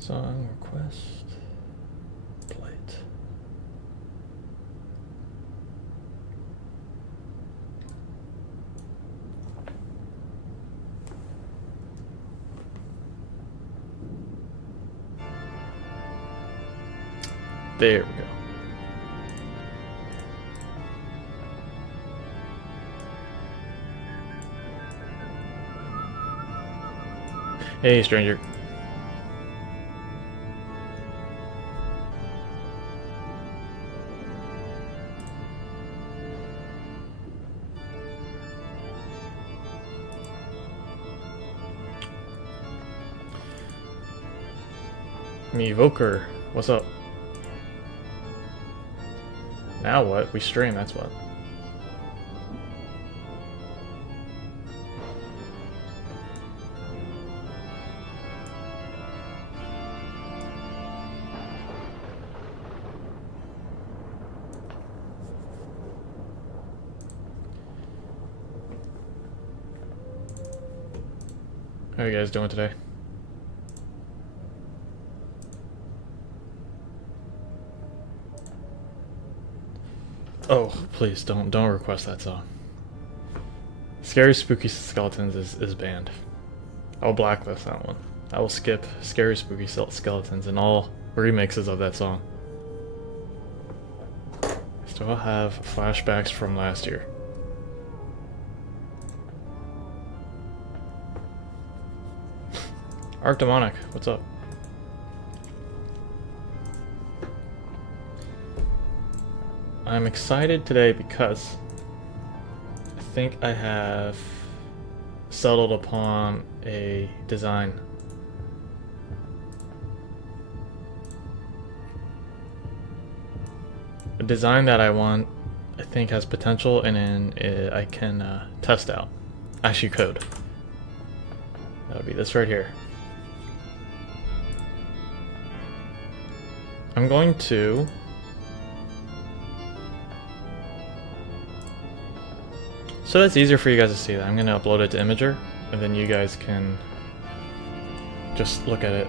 Song request plate. There we go. Hey, stranger. Me Evoker, what's up? Now what? We stream, that's what. How are you guys doing today? Oh, please don't request that song. Scary Spooky Skeletons is banned. I will blacklist that one. I will skip Scary Spooky Skeletons and all remixes of that song. Still have flashbacks from last year. Arcdemonic, what's up? I'm excited today because I think I have settled upon a design. A design that I want, I think has potential, and then I can test out. Actually, code. That would be this right here. I'm going to so that's easier for you guys to see that. I'm going to upload it to Imager, and then you guys can just look at it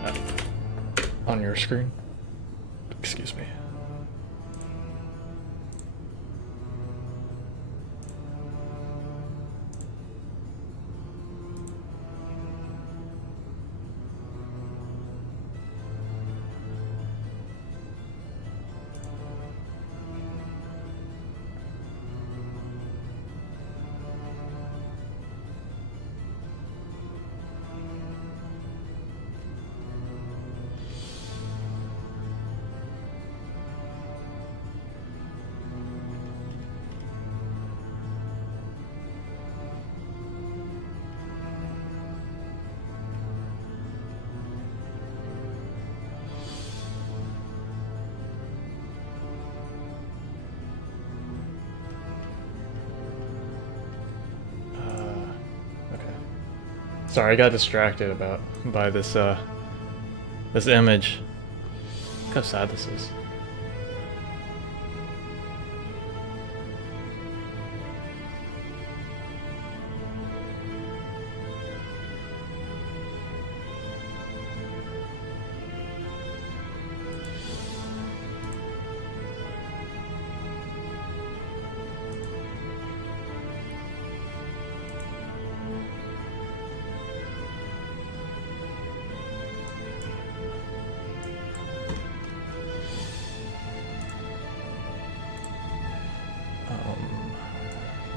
on your screen. Excuse me. Sorry, I got distracted by this this image. Look how sad this is.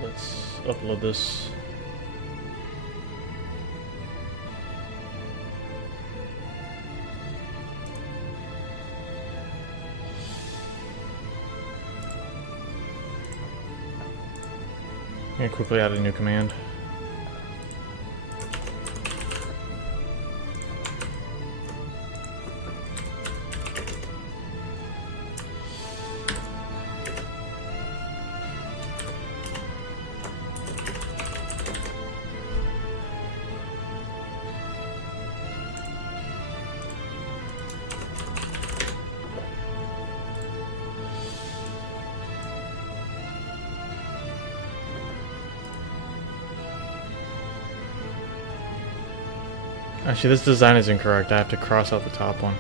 Let's upload this. I'm gonna quickly add a new command. Actually, this design is incorrect. I have to cross out the top one.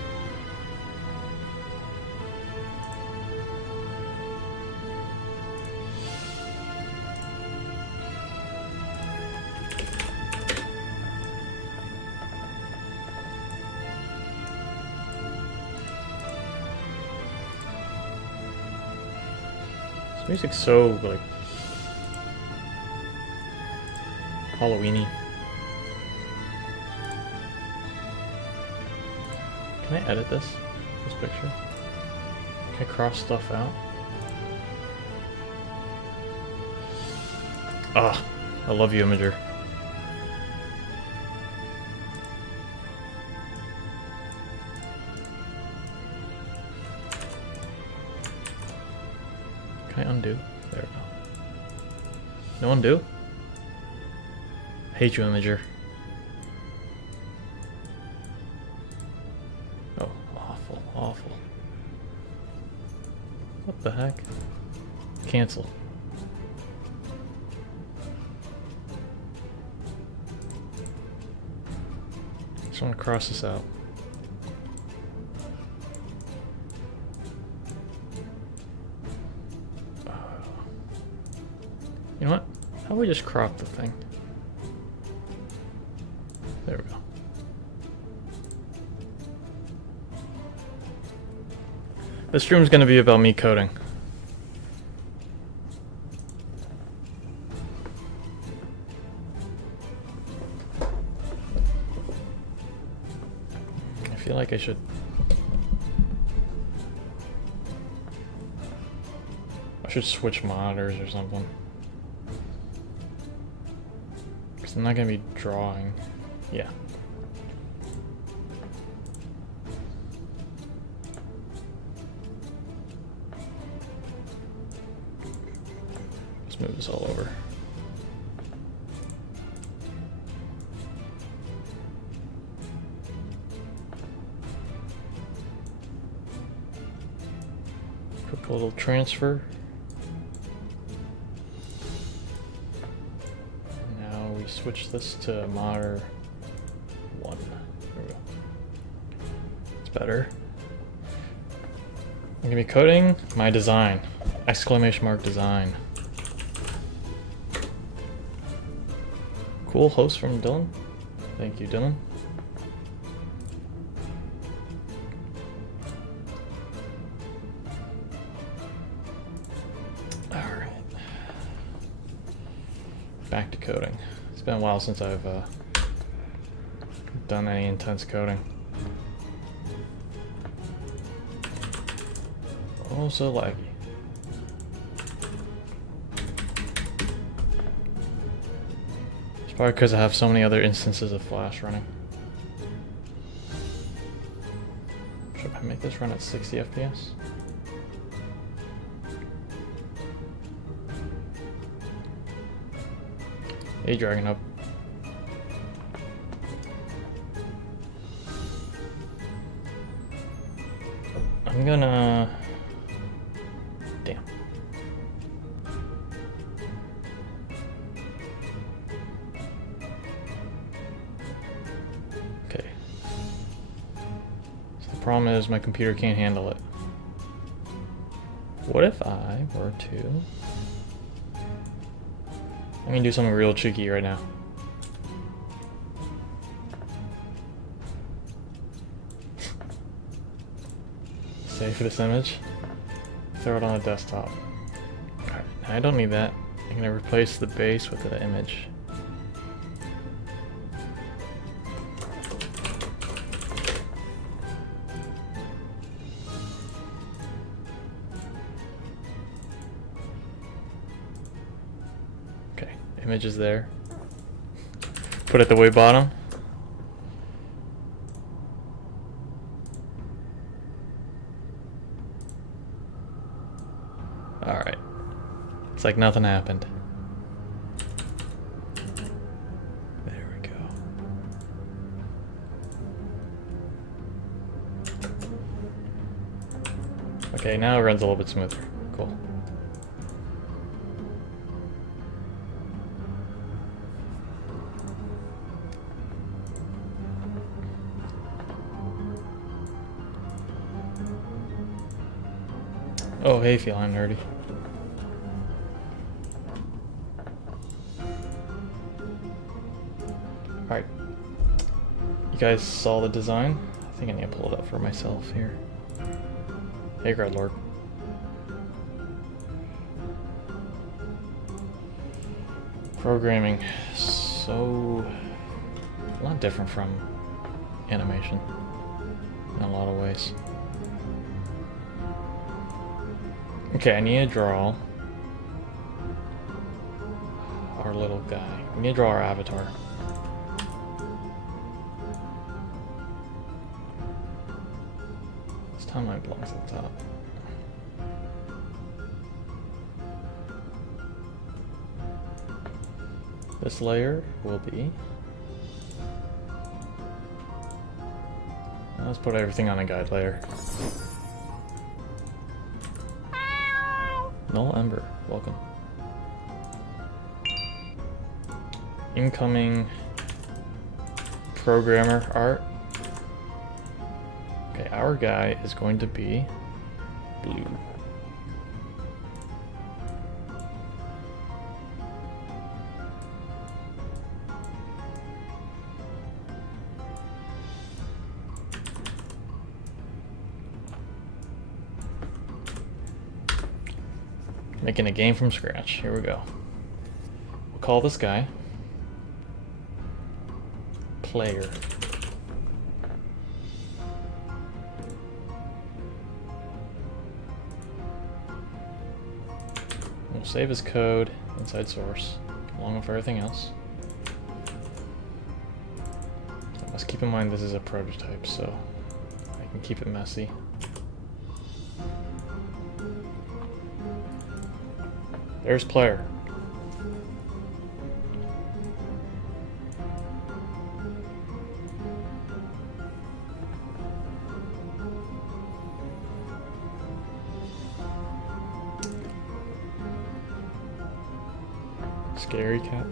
This music's so, like, Halloween-y. Can I edit this picture? Can I cross stuff out? Ah, I love you, Imager. Can I undo? There we go. No undo? I hate you, Imager. Oh, awful, awful. What the heck? Cancel. Just want to cross this out. You know what? How about we just crop the thing? There we go. This stream's gonna be about me coding. I feel like I should... switch monitors or something. Because I'm not gonna be drawing. Yeah. Let's move this all over. Quick little transfer. Now we switch this to monitor 1. There we go. It's better. I'm gonna be coding my design. Exclamation mark design. Cool host from Dylan. Thank you, Dylan. Alright. Back to coding. It's been a while since I've done any intense coding. Oh, so laggy. It's probably because I have so many other instances of Flash running. Should I make this run at 60 FPS? Hey, Dragon Up. I'm gonna... Damn. Okay. So the problem is my computer can't handle it. What if I were to... I'm gonna do something real cheeky right now. Save this image. Throw it on a desktop. Alright, I don't need that. I'm gonna replace the base with the image. Okay, image is there. Put it at the way bottom. Alright. It's like nothing happened. There we go. Okay, now it runs a little bit smoother. Cool. Oh, hey, feline nerdy. Alright. You guys saw the design? I think I need to pull it up for myself here. Hey, Gredlord. Programming. So... a lot different from animation. In a lot of ways. Okay, I need to draw our little guy. We need to draw our avatar. This timeline belongs at the top. This layer will be... let's put everything on a guide layer. Null Ember, welcome. Incoming programmer art. Okay, our guy is going to be blue. Making a game from scratch. Here we go. We'll call this guy Player. We'll save his code inside source, along with everything else. I must keep in mind this is a prototype, so I can keep it messy. There's Player. Scary cat.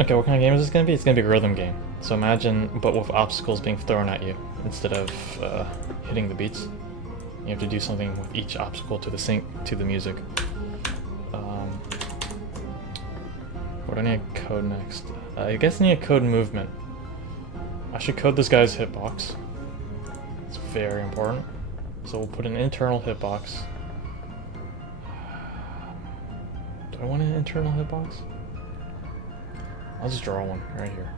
Okay, what kind of game is this going to be? It's going to be a rhythm game. So imagine, but with obstacles being thrown at you instead of hitting the beats. You have to do something with each obstacle to the music. What do I need to code next? I guess I need to code movement. I should code this guy's hitbox. It's very important. So we'll put an internal hitbox. Do I want an internal hitbox? I'll just draw one right here.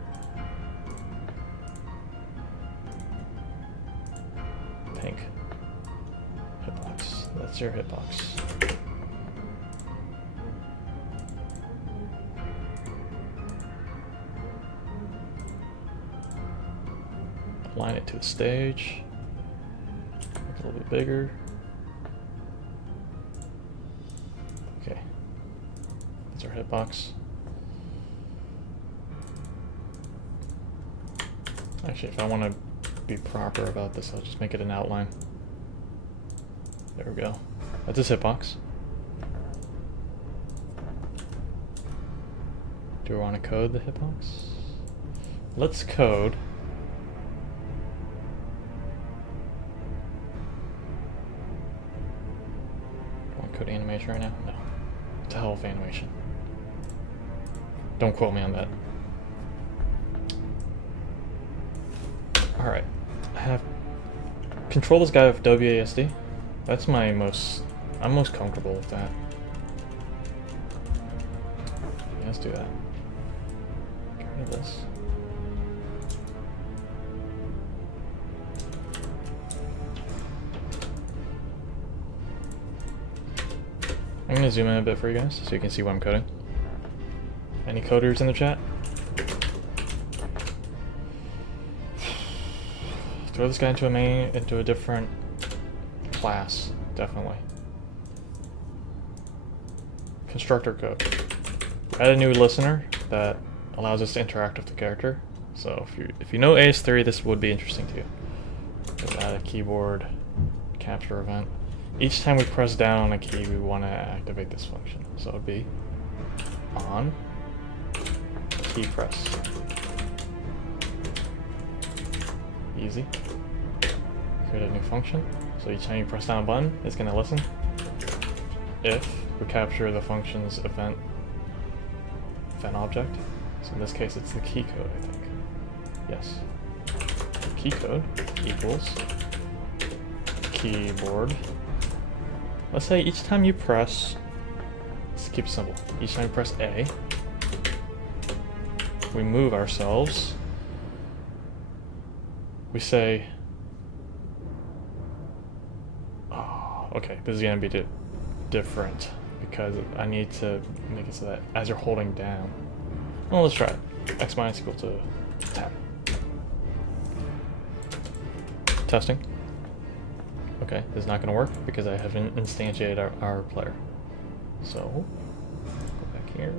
Pink. Hitbox. That's your hitbox. Align it to the stage. Make it a little bit bigger. Okay. That's our hitbox. Actually, if I want to be proper about this, I'll just make it an outline. There we go. That's his hitbox. Do we want to code the hitbox? Let's code. Do I want to code animation right now? No. To hell with animation. Don't quote me on that. Alright. I have control this guy with WASD. That's I'm most comfortable with that. Yeah, let's do that. Get rid of this. I'm gonna zoom in a bit for you guys so you can see what I'm coding. Any coders in the chat? Throw this guy into a different class, definitely. Constructor code. Add a new listener that allows us to interact with the character. So if you know AS3, this would be interesting to you. Let's add a keyboard capture event. Each time we press down on a key, we want to activate this function. So it would be on key press. Easy. create a new function. So each time you press down a button, it's going to listen. If we capture the function's event object. So in this case, it's the key code, I think. Yes. Key code equals keyboard. Let's say each time you press, let's keep it simple. Each time you press A, we move ourselves. We say, oh, okay, this is gonna be different because I need to make it so that as you're holding down, well, let's try it. X minus equal to 10. Testing. Okay, this is not gonna work because I haven't instantiated our player. So, go back here.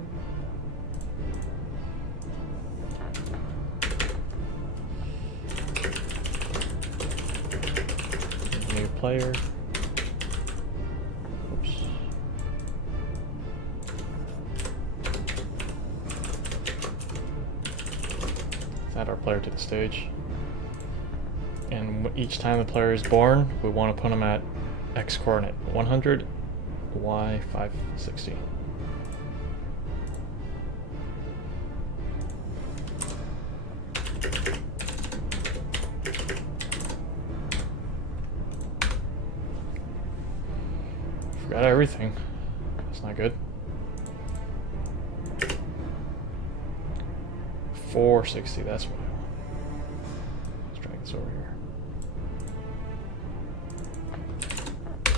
New player. Oops. Let's add our player to the stage. And each time the player is born, we want to put them at X coordinate 100, Y 560. Forgot everything. That's not good. 460, that's what I want. Let's drag this over here.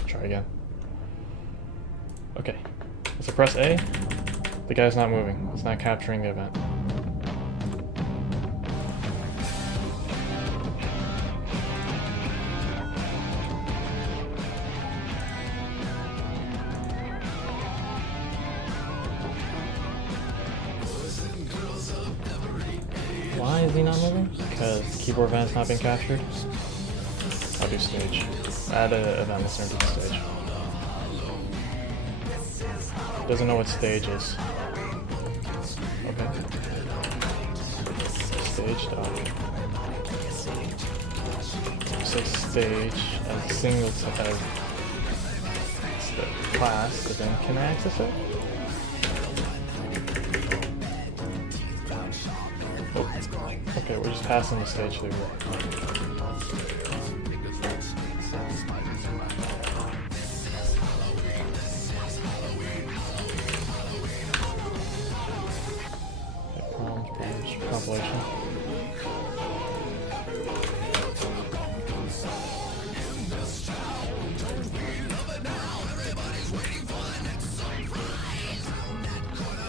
Try again. Okay. Let's press A. The guy's not moving. It's not capturing the event. Why is he not moving? Because the keyboard event's not being captured. I'll do stage. Add an event listener to the stage. Doesn't know what stage is. Okay. Stage dot. Say stage as a single as the class, but then can I access it? Oh. Okay, we're just passing the stage through here. Compilation.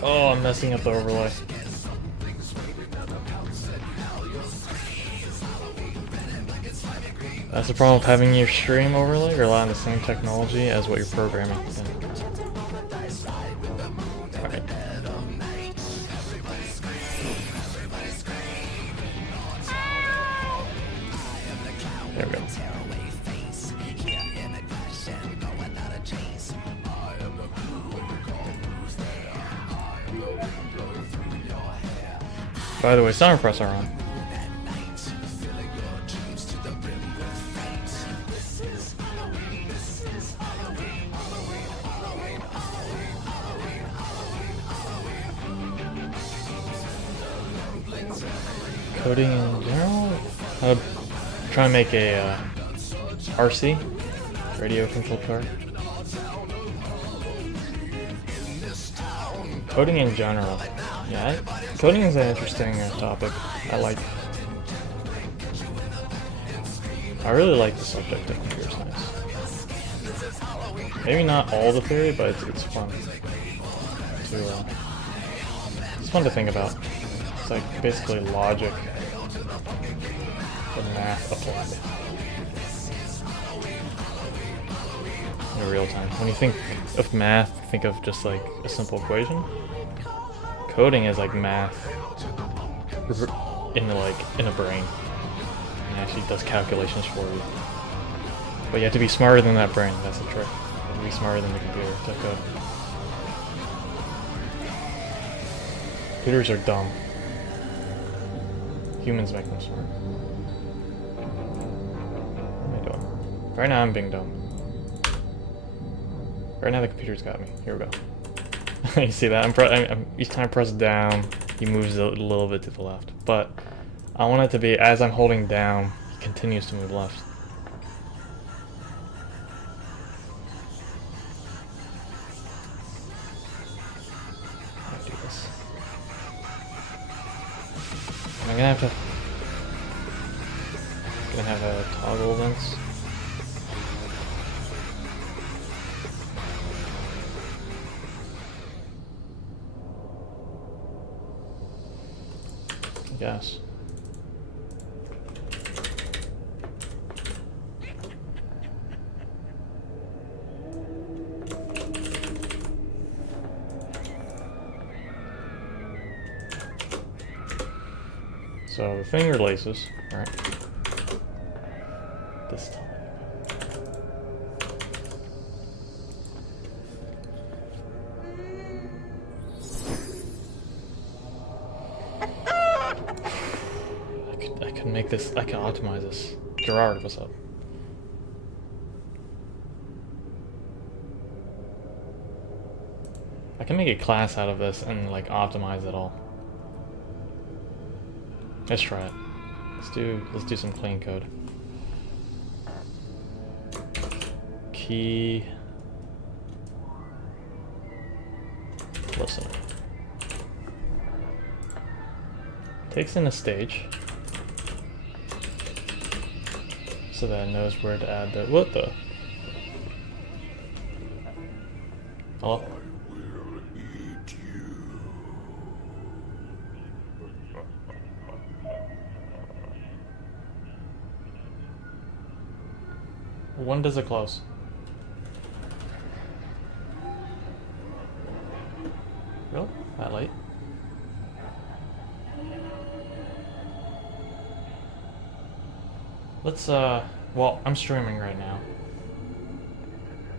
Oh, I'm messing up the overlay. That's the problem with having your stream overlay rely on the same technology as what you're programming. Okay. There we go. By the way, sound press are on. Coding in general? I'll try and make a RC, radio controlled car. Coding in general. Yeah, coding is an interesting topic. I really like the subject of computer science. Maybe not all the theory, but it's fun to think about. It's like basically logic and math applied in real time. When you think of math, think of just like a simple equation. Coding is like math in a brain. It actually does calculations for you. But you have to be smarter than that brain. That's the trick. You have to be smarter than the computer to code. Computers are dumb. Humans make them smart. What am I doing? Right now I'm being dumb. Right now the computer's got me. Here we go. You see that? Each time I press down, he moves a little bit to the left. But I want it to be, as I'm holding down, he continues to move left. How do I do this? Am I gonna have a toggle events? I guess. So the thing releases, alright. This time. I could make this, I can optimize this. Gerard, what's up? I can make a class out of this and like optimize it all. Let's try it. Let's do some clean code. Key listener. Takes in a stage so that it knows where to add the what the hello? When does it close? Really? That late? Let's, well, I'm streaming right now.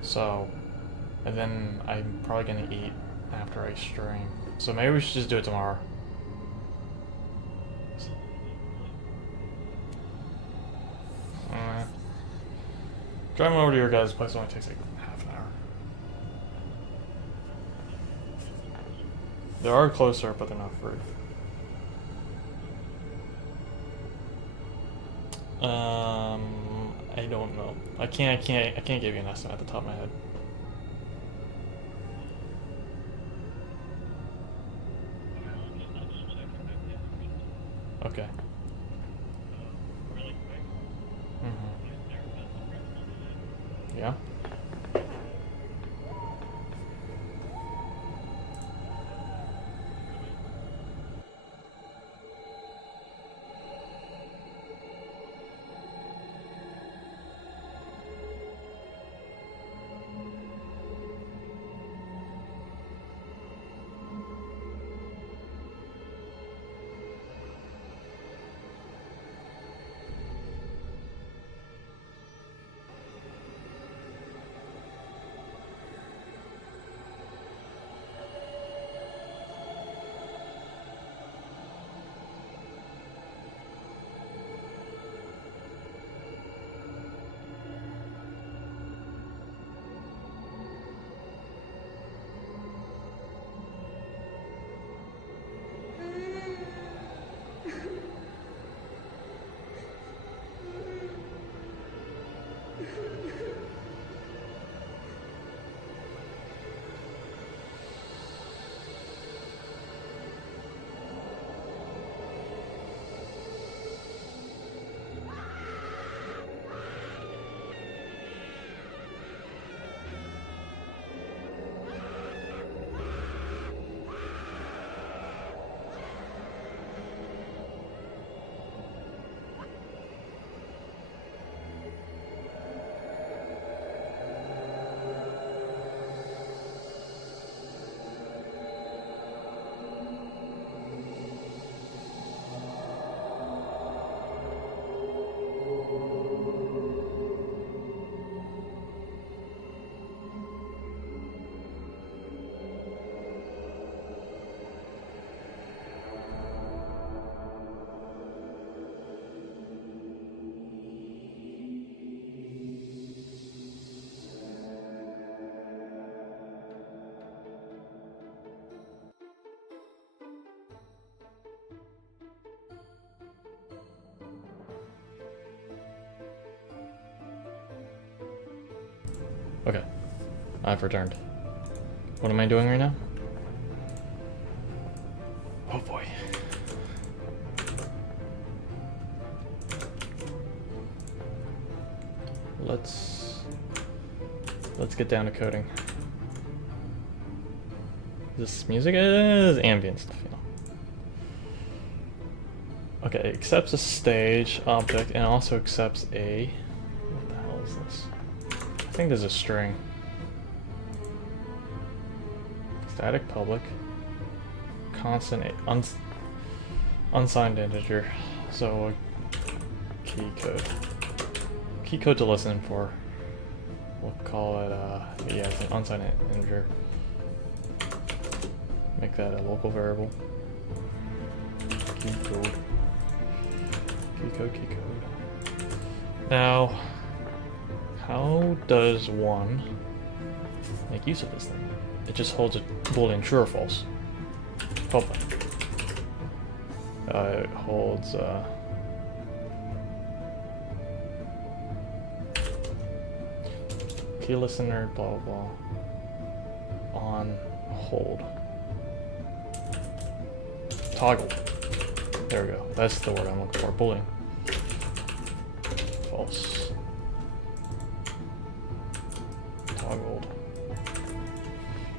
So, and then I'm probably gonna eat after I stream. So maybe we should just do it tomorrow. Driving over to your guys' place only takes like half an hour. They are closer, but they're not free. I don't know. I can't give you an estimate at the top of my head. Okay. Yeah. Okay. I've returned. What am I doing right now? Oh boy. Let's get down to coding. This music is ambient stuff, you know. Okay, it accepts a stage object and also accepts a... What the hell is this? I think there's a string. Static public. Constant unsigned integer. So key code. Key code to listen for. We'll call it yeah, it's an unsigned integer. Make that a local variable. Key code. Key code, key code. Now, how does one make use of this thing? It just holds a boolean true or false. Public. It holds key listener, blah blah blah. On hold. Toggle. There we go. That's the word I'm looking for. Boolean. False. Toggled.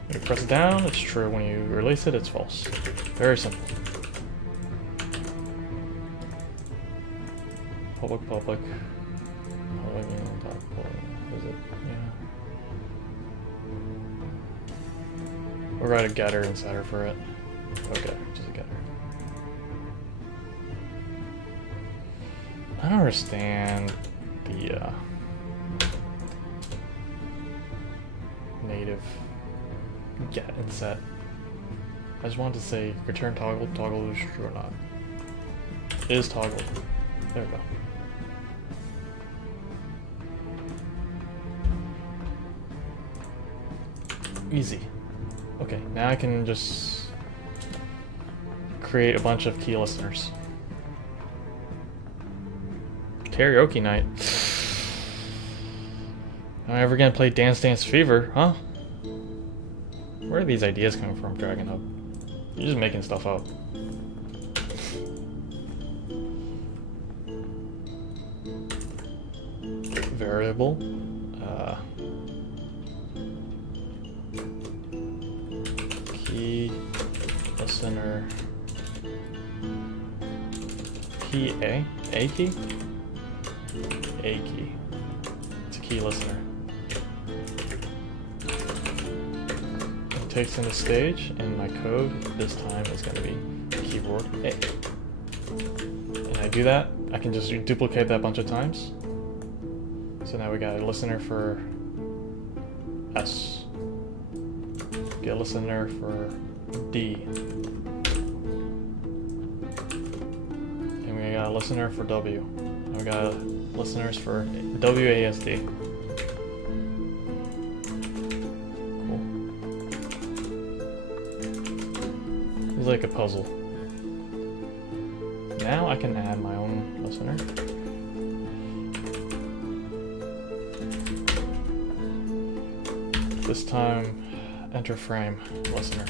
When you press it down, it's true. When you release it, it's false. Very simple. Public, public. Public, you know, dot public. Is it? Yeah. We'll write a getter and setter for it. Okay, just a getter. I don't understand the native get and set. I just wanted to say return toggle, toggle is true or not. Is toggled. There we go. Easy. Okay, now I can just create a bunch of key listeners. Karaoke night. Am I ever gonna play Dance Dance Fever, huh? Where are these ideas coming from, Dragon Hub? You're just making stuff up. Variable. Key listener. Key A? A key? A key. It's a key listener. It takes in the stage, and my code this time is going to be keyboard A. And I do that, I can just duplicate that a bunch of times. So now we got a listener for S. Get a listener for D. And we got a listener for W. And we got listeners for WASD. Cool. It's like a puzzle. Now I can add my own listener. This time, enter frame listener.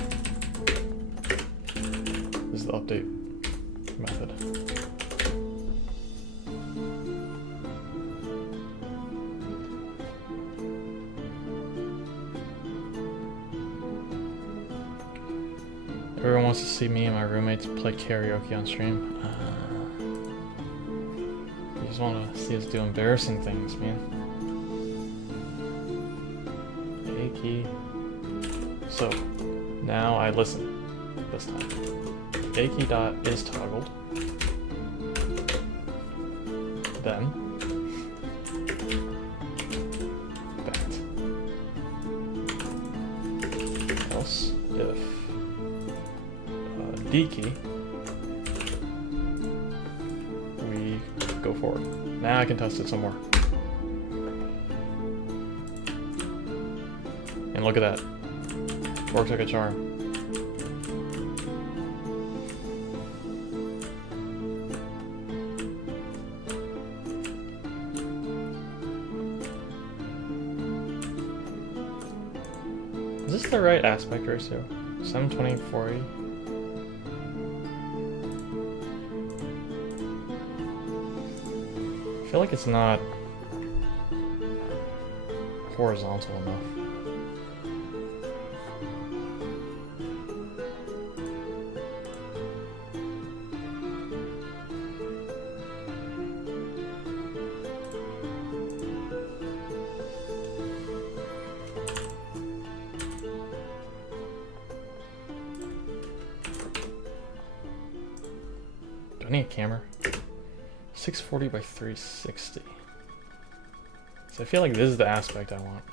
This is the update method. Everyone wants to see me and my roommates play karaoke on stream. You just want to see us do embarrassing things, man. A key. So, now I listen this time. A key dot is toggled. Then, that. Else, if D key, we go forward. Now I can test it some more. And look at that. Works like a charm. the right aspect ratio? 720, 480? I feel like it's not horizontal enough. Do I need a camera? 640 by 360. So I feel like this is the aspect I want.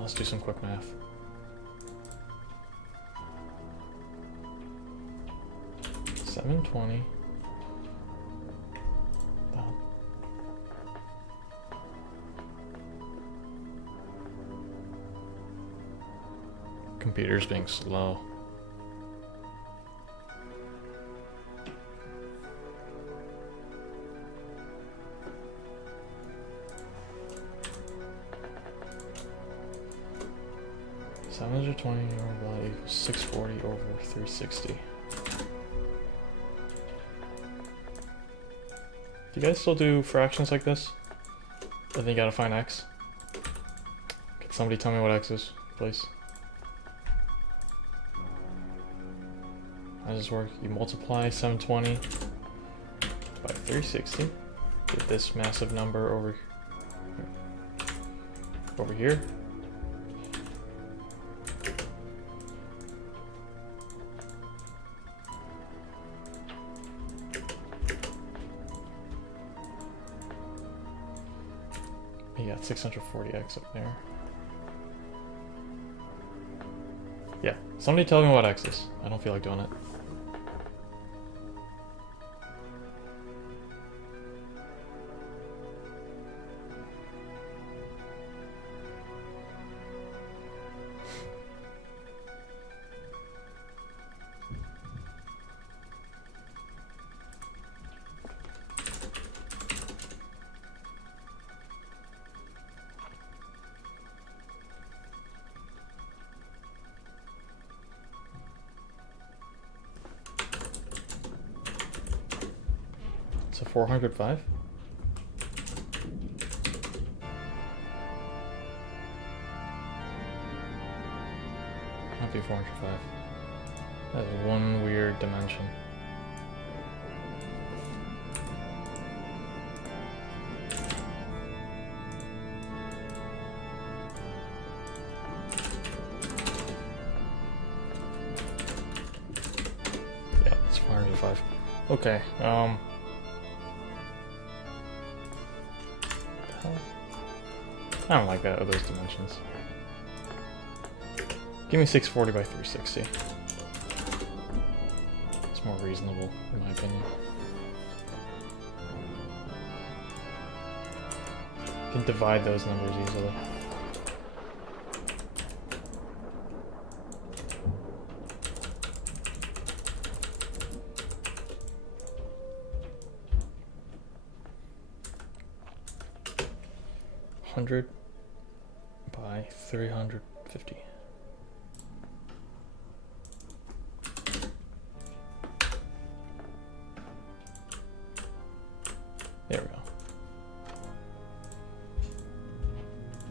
Let's do some quick math. $720. Computer's being slow. $720 equals 640 over 360. Do you guys still do fractions like this? I think you gotta find x. Could somebody tell me what x is, please? How does this work? You multiply 720 by 360. Get this massive number over here. You got 640x up there. Yeah, somebody tell me what x is. I don't feel like doing it. So 405? Might be 405. That's one weird dimension. Yeah, it's 405. Okay, I don't like that, those dimensions. Give me 640 by 360. It's more reasonable, in my opinion. You can divide those numbers easily. $100 by 350. There we go.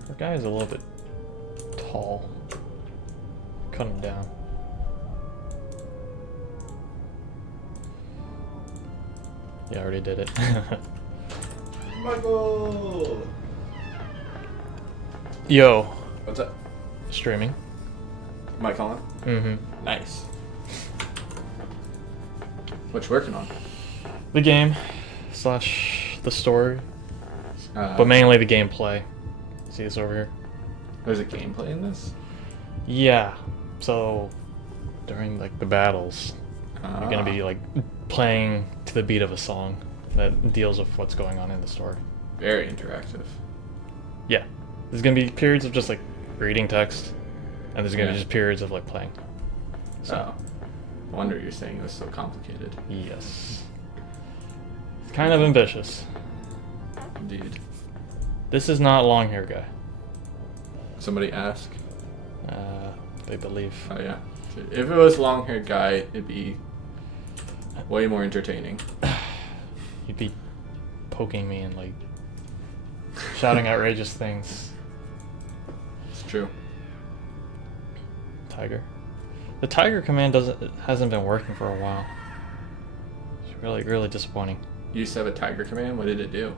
Our guy is a little bit tall. Cut him down. Yeah, I already did it. Michael! Yo. What's up? Streaming. Mike on? Mm-hmm. Nice. What you working on? The game / the story, But but mainly the gameplay. See this over here? there's a gameplay in this? Yeah. So during like the battles, you're gonna be like playing to the beat of a song that deals with what's going on in the story. Very interactive. Yeah. There's gonna be periods of just like reading text, and there's gonna be Yeah. just periods of like playing. So, no wonder you're saying it was so complicated. Yes. It's kind of ambitious. Indeed. This is not long hair guy. Somebody ask. They believe. Oh yeah. If it was long haired guy, it'd be way more entertaining. You'd be poking me and like shouting outrageous things. It's true. Tiger. The Tiger command hasn't been working for a while. It's really disappointing. You used to have a tiger command. What did it do?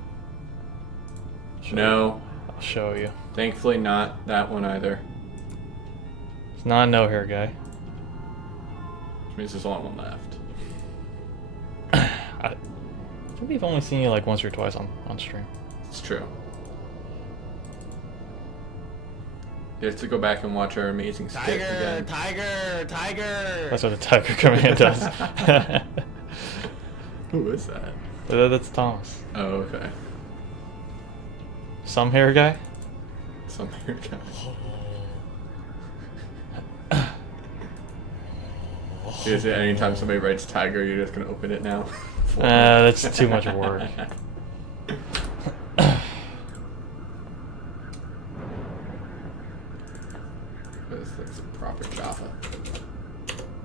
Show No. I'll show you. Thankfully, not that one either. It's not a no hair guy. Which means there's only one left. I think we've only seen you like once or twice on stream. It's true. You have to go back and watch our amazing skit again. Tiger! That's what the Tiger command does. Who is that? That's Thomas. Oh, okay. Some hair guy? Some weird guy. Is it anytime somebody writes tiger, you're just gonna open it now? That's too much work. This thing's proper Java.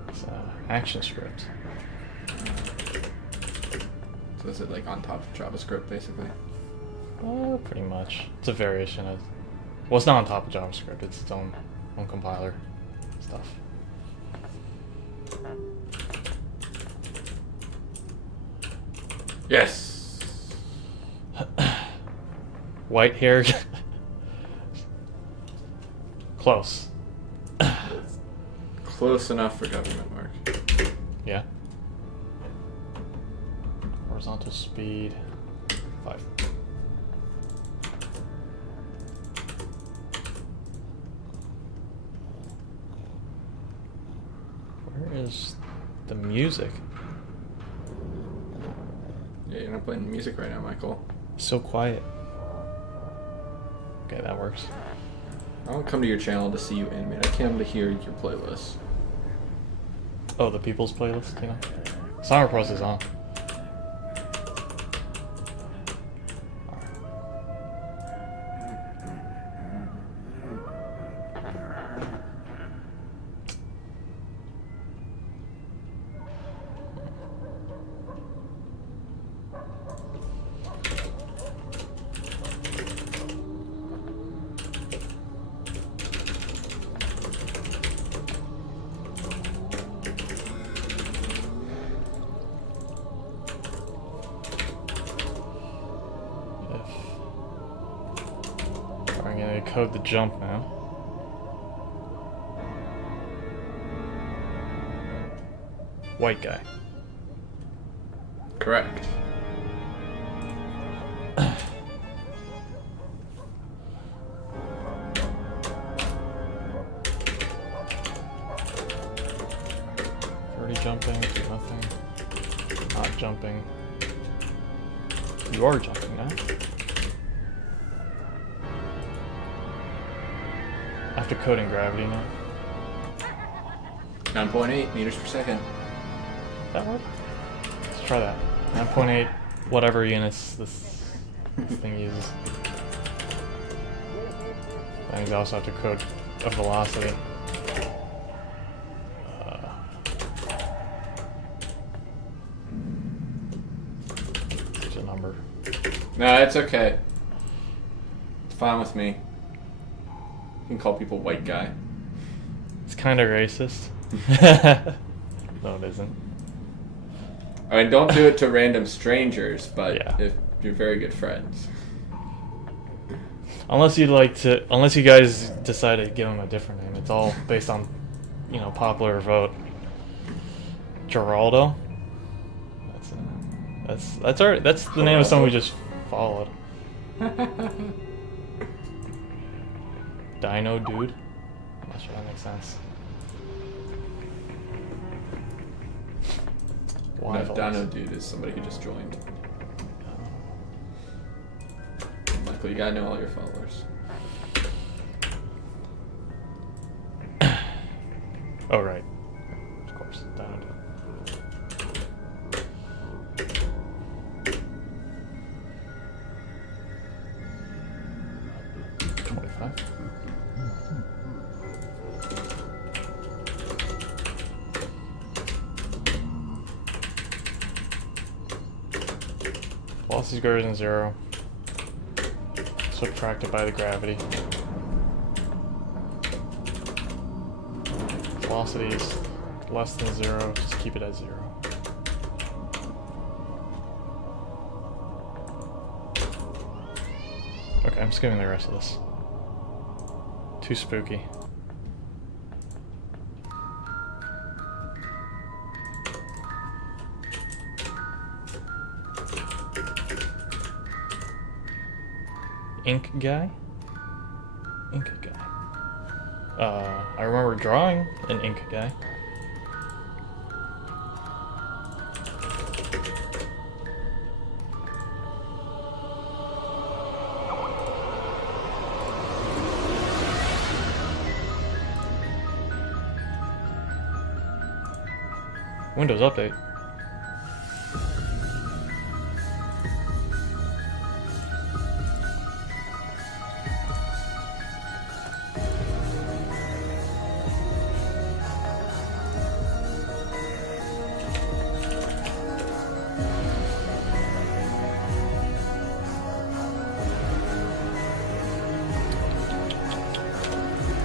It's action script. So is it like on top of JavaScript, basically? Pretty much. It's a variation of. Well, it's not on top of JavaScript. It's its own compiler stuff. Yes! White hair. Close. Close enough for government work. Yeah. Horizontal speed 5. Where is the music? Yeah, you're not playing music right now, Michael. So quiet. Okay, that works. I don't come to your channel to see you animate. I came to hear your playlist. Oh, the people's playlist, you know? Summer Pros is on. I'm gonna code the jump now. White guy. Correct. Already jumping, nothing. Not jumping. You are jumping now. After coding gravity now. 9.8 meters per second. That work? Let's try that. 9.8 whatever units this thing uses. That means I also have to code a velocity. There's a number. No, it's okay. It's fine with me. You can call people white guy. It's kind of racist. No, it isn't. I mean, don't do it to random strangers, but Yeah. if you're very good friends. Unless you'd like to, unless you guys decide to give him a different name. It's all based on, you know, popular vote. Geraldo. That's the name of someone we just followed. Dino Dude. I'm not sure that makes sense. Why No, Dino Dude is somebody who just joined. Michael, you gotta know all your followers. Oh, right. Of course. Down. 25. Velocity's greater than 0. Subtracted by the gravity. Velocity is less than 0, just keep it at 0. Okay, I'm skipping the rest of this. Too spooky. Ink guy? Ink guy. I remember drawing an ink guy. Windows Update.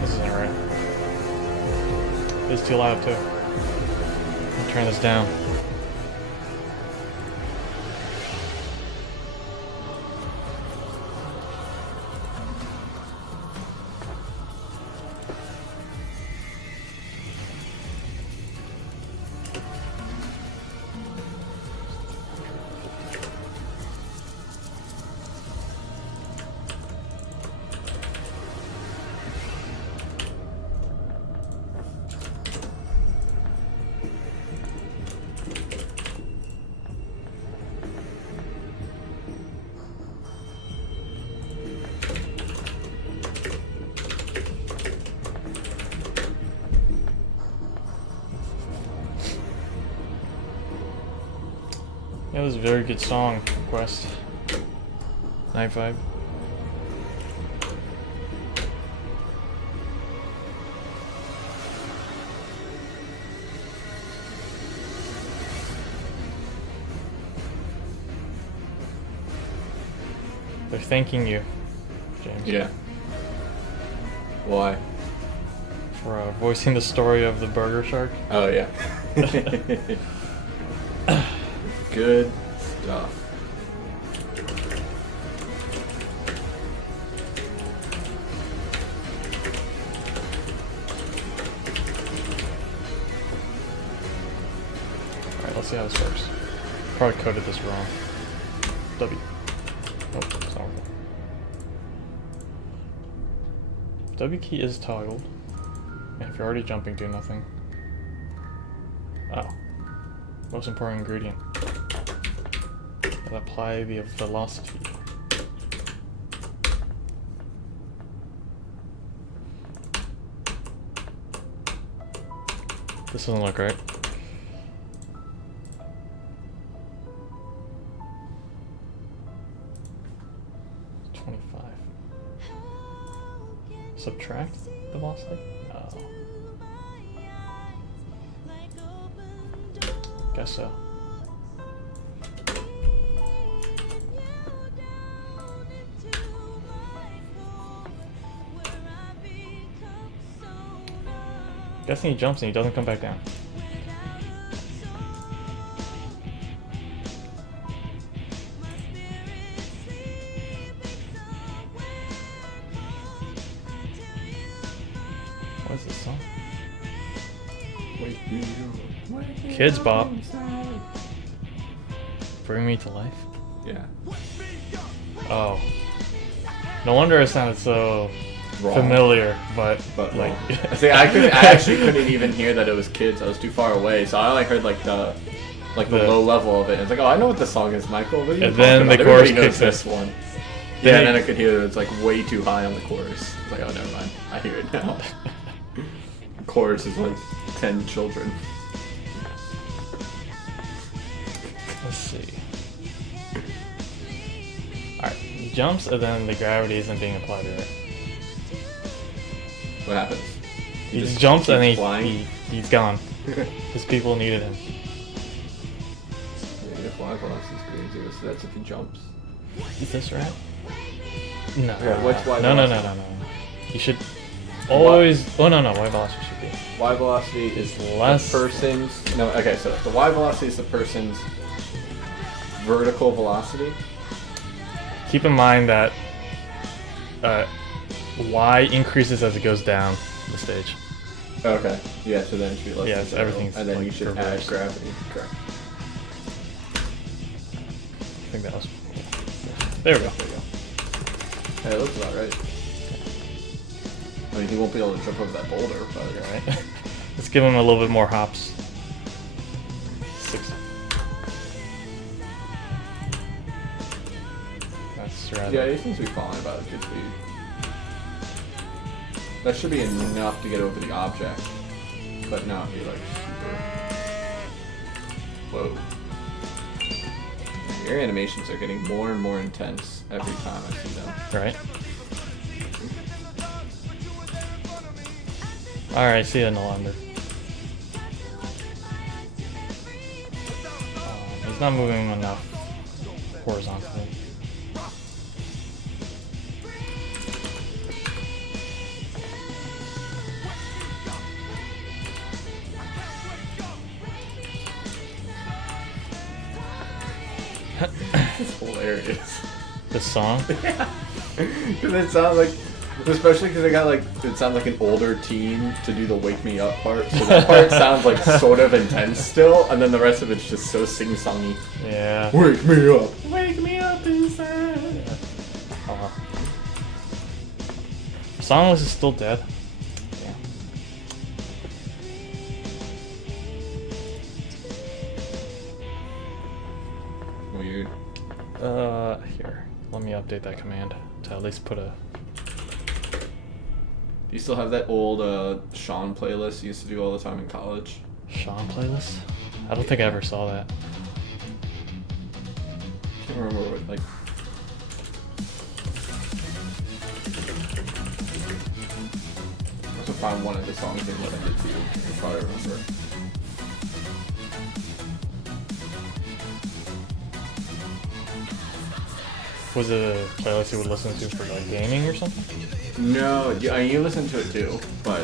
This isn't right. It's too loud too. I'll turn this down. Yeah, this is a very good song, Quest. 9-5. They're thanking you, James. Yeah. Why? For voicing the story of the Burger Shark. Oh, yeah. Good stuff. Alright, let's see how this works. Probably coded this wrong. W. Nope, it's not working. W key is toggled. And if you're already jumping, do nothing. Oh. Most important ingredient. And apply the velocity. This doesn't look right. Subtract the velocity? Oh. Guess so. Guessing he jumps and he doesn't come back down. What is this song? Kids Bop. Bring Me to Life? Yeah. Oh. No wonder it sounded so Wrong. familiar, but Like, like see, I actually couldn't even hear that it was kids. I was too far away, so I only heard like the low level of it. It's like, oh, I know what the song is, Michael. What are you And talking then about? the chorus Everybody knows kicks this in. one. Then Yeah, and then I could hear that it's like way too high on the chorus. It's like, oh, never mind. I hear it now. chorus is like 10 children. Let's see. Alright, he jumps and then the gravity isn't being applied to it. What happens? He just jumps and keeps flying? he's gone. His people needed him. Yeah, the fly velocity is crazy, so that's if he jumps. Is this right? No. Yeah, what's Y no. velocity? You should always. Oh no, Y velocity should be. Y velocity is Less- the person's. No, okay, so the Y velocity is the person's vertical velocity. Keep in mind that Y increases as it goes down the stage. Okay. Yeah, so then it should be less Yeah, than so zero, everything's, and then like, you should reversed. add gravity. Correct. I think that was. There we go. There you go. Hey, it looks about right. I mean, he won't be able to jump over that boulder, but Alright. Let's give him a little bit more hops. 6. That's rather. yeah, he seems to be falling about a good speed. That should be enough to get over the object, but not be like super. Whoa. Your animations are getting more and more intense every time I see them. Right. Alright, see you no longer. He's not moving enough horizontally. It's hilarious. This song? Because it sounds like, especially because they got like, it sounds like an older teen to do the wake me up part. So that part sounds like sort of intense still, and then the rest of it's just so sing-songy. Yeah. Wake me up! Wake me up inside! Songless is still dead. Yeah. Weird. Here. Let me update that command to at least put a. Do you still have that old Sean playlist you used to do all the time in college? Sean playlist? I don't think I ever saw that. Can't remember what, like. I have to find one of the songs and what I did to you. You'll probably remember. Was it a playlist you would listen to for like gaming or something? No, I mean, you listen to it too, but I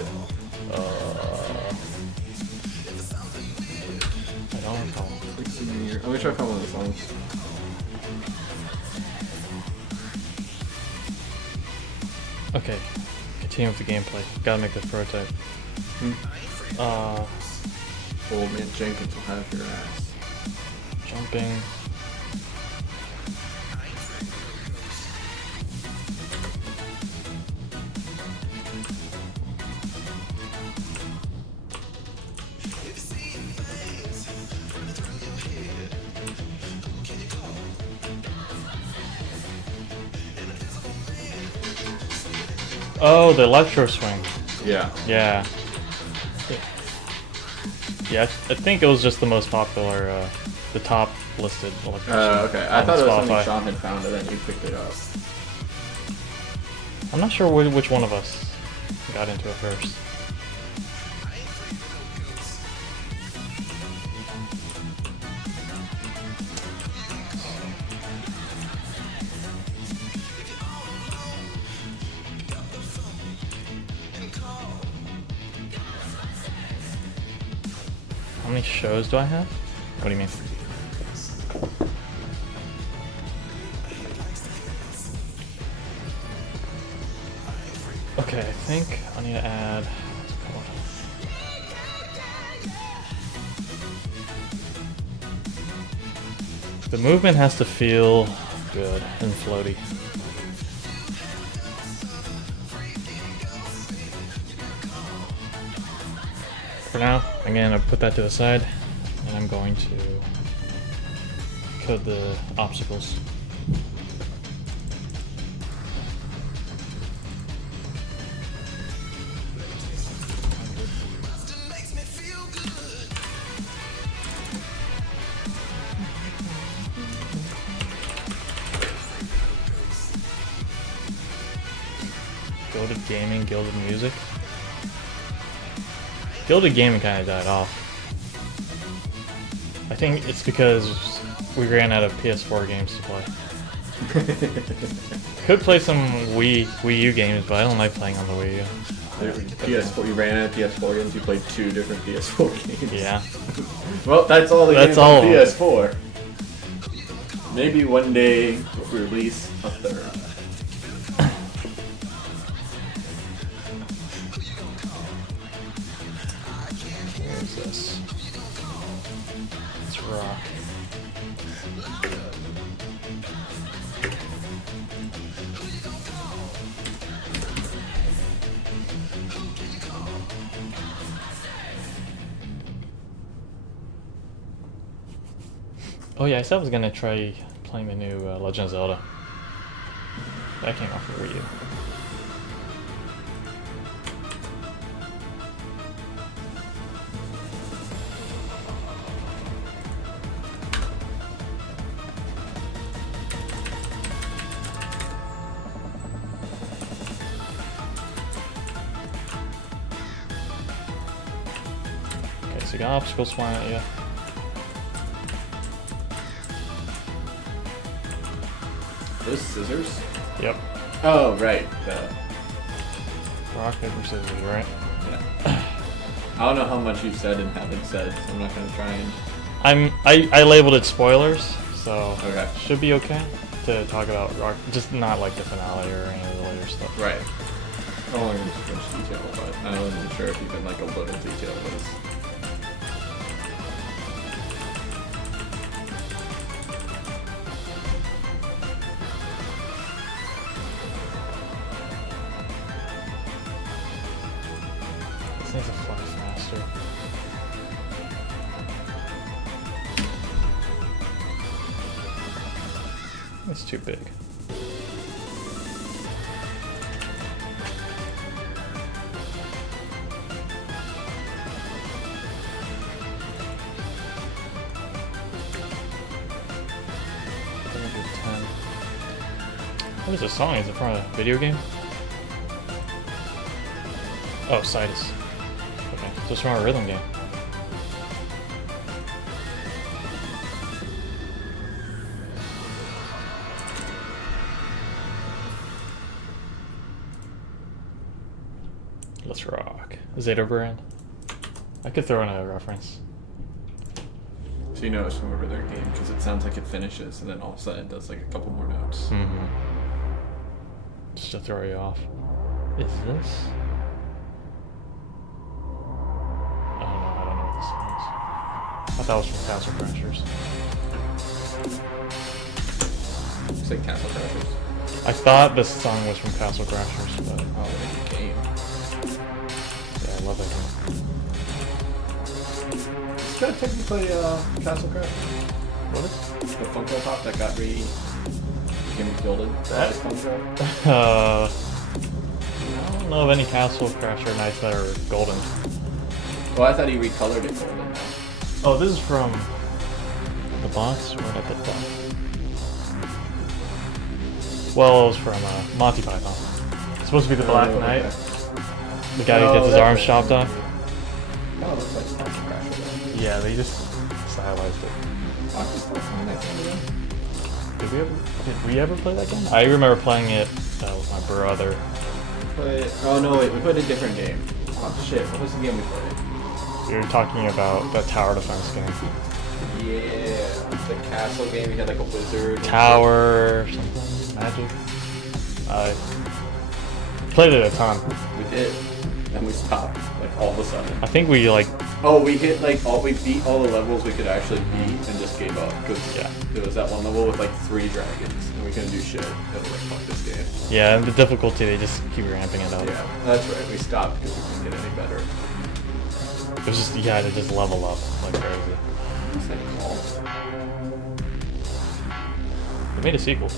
don't recall. let's see here. Let me try to find one of the songs. Okay, continue with the gameplay. Gotta make this prototype. Old man Jenkins will have your ass. Jumping. Oh, the electro swing. Yeah. Yeah. Yeah, I think it was just the most popular, the top listed electro swing. Okay. I on thought it was something Spotify. Sean had found and then you picked it up. I'm not sure which one of us got into it first. How many shows do I have? What do you mean? Okay, I think I need to add. The movement has to feel good and floaty. For now, I'm gonna put that to the side, and I'm going to code the obstacles. Gilded Gaming, Gilded Music. Gilded Gaming kind of died off. I think it's because we ran out of PS4 games to play. Could play some Wii U games, but I don't like playing on the Wii U. PS4, you ran out of PS4 games, you played 2 different PS4 games. Yeah. Well, that's all the That's games all on of them. PS4. Maybe one day we'll release a third. What is this? It's rock. Oh yeah, I said I was gonna try playing the new Legend of Zelda. That came off of Wii U. Okay, so you got obstacles flying at you. Those scissors? Yep. Oh, right. Rock, paper, scissors, right? Yeah. I don't know how much you've said and haven't said, so I'm not gonna try and. I labeled it spoilers, so Okay. should be okay to talk about rock, just not like the finale or any of the later stuff. Right. I don't want to go into too much detail, but I wasn't sure if you've been like a little detail, but it's. This needs to fly faster. It's too big. What is this song? Is it from a video game? Oh, Sidus. Okay, so it's from a rhythm game. Let's rock. Zeta Brand. I could throw in a reference. So you know it's from a rhythm game because it sounds like it finishes and then all of a sudden it does like a couple more notes. Mm-hmm. Just to throw you off. Is this? I don't know what this song is. I thought that was from Castle Crashers. It's like Castle Crashers. I thought this song was from Castle Crashers, but Oh, what a game. yeah, I love that game. Is that technically Castle Crashers? What is The Funko Pop that got became gilded? That? Funko? I don't know of any Castle Crasher knights that are golden. Well, I thought he recolored it golden now. Oh, this is from the box? Where did I put that? Well, it was from Monty Python. It's supposed to be the Black Oh, Knight. okay. The guy who Oh, gets his that's arms it. chopped off. Kind of looks like Castle Crasher though. Yeah, they just stylized it. I can still find that game again. Did we ever play that game? I remember playing it with my brother. Oh no, wait, we played a different game. Oh shit, what was the game we played? We were talking about the tower defense game. Yeah, the castle game. We had like a wizard. Tower or something? Magic? I played it a ton. We did. Then we stopped, like all of a sudden. I think we like, Oh, we hit like we beat all the levels we could actually beat and just gave up because Yeah. there was that one level with like 3 dragons and we couldn't do shit. And we were like, fuck this game. yeah, and the difficulty, they just keep ramping it up. Yeah, that's right. We stopped because we couldn't get any better. It was just, you had to just level up like crazy. What's that called? They made a sequel.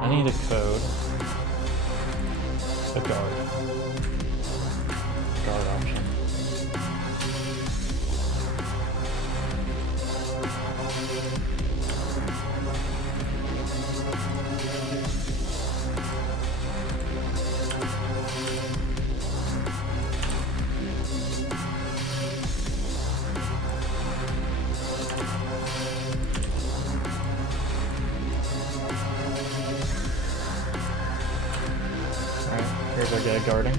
I need a code. A guard. Guard option. Alright, here's our guy guarding.